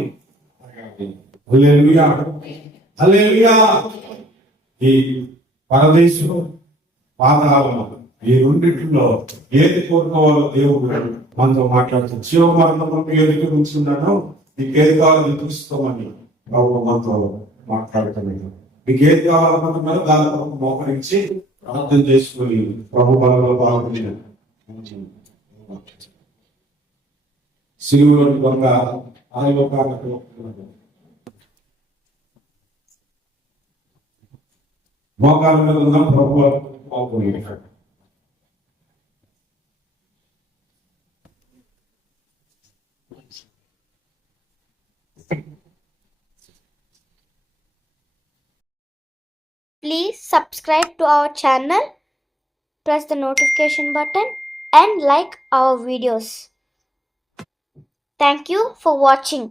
హల్లెలూయా హల్లెలూయా. ఈ పరదేశం పాతాళం ఈ రెండింటిలో ఏది కోరుకోవాలో దేవుడు మనతో మాట్లాడుతుంది. జీవమరణం ఏది కూర్చున్నాడో నీకు ఏది కావాలో చూసుకోమని ప్రభు మనతో మాట్లాడుతున్నాడు. మీకు ఏది కావాలనుకుంటున్నారో దాని కొరకు మోకరించి ప్రార్థన చేసుకుని ప్రభు బలంలో పాల్గొని సిలువలోని దొంగ ఆలోకాలకు మోకాల మీద ఉన్న ప్రభు పాల్గొని Please subscribe to our channel, press the notification button and like our videos. Thank you for watching.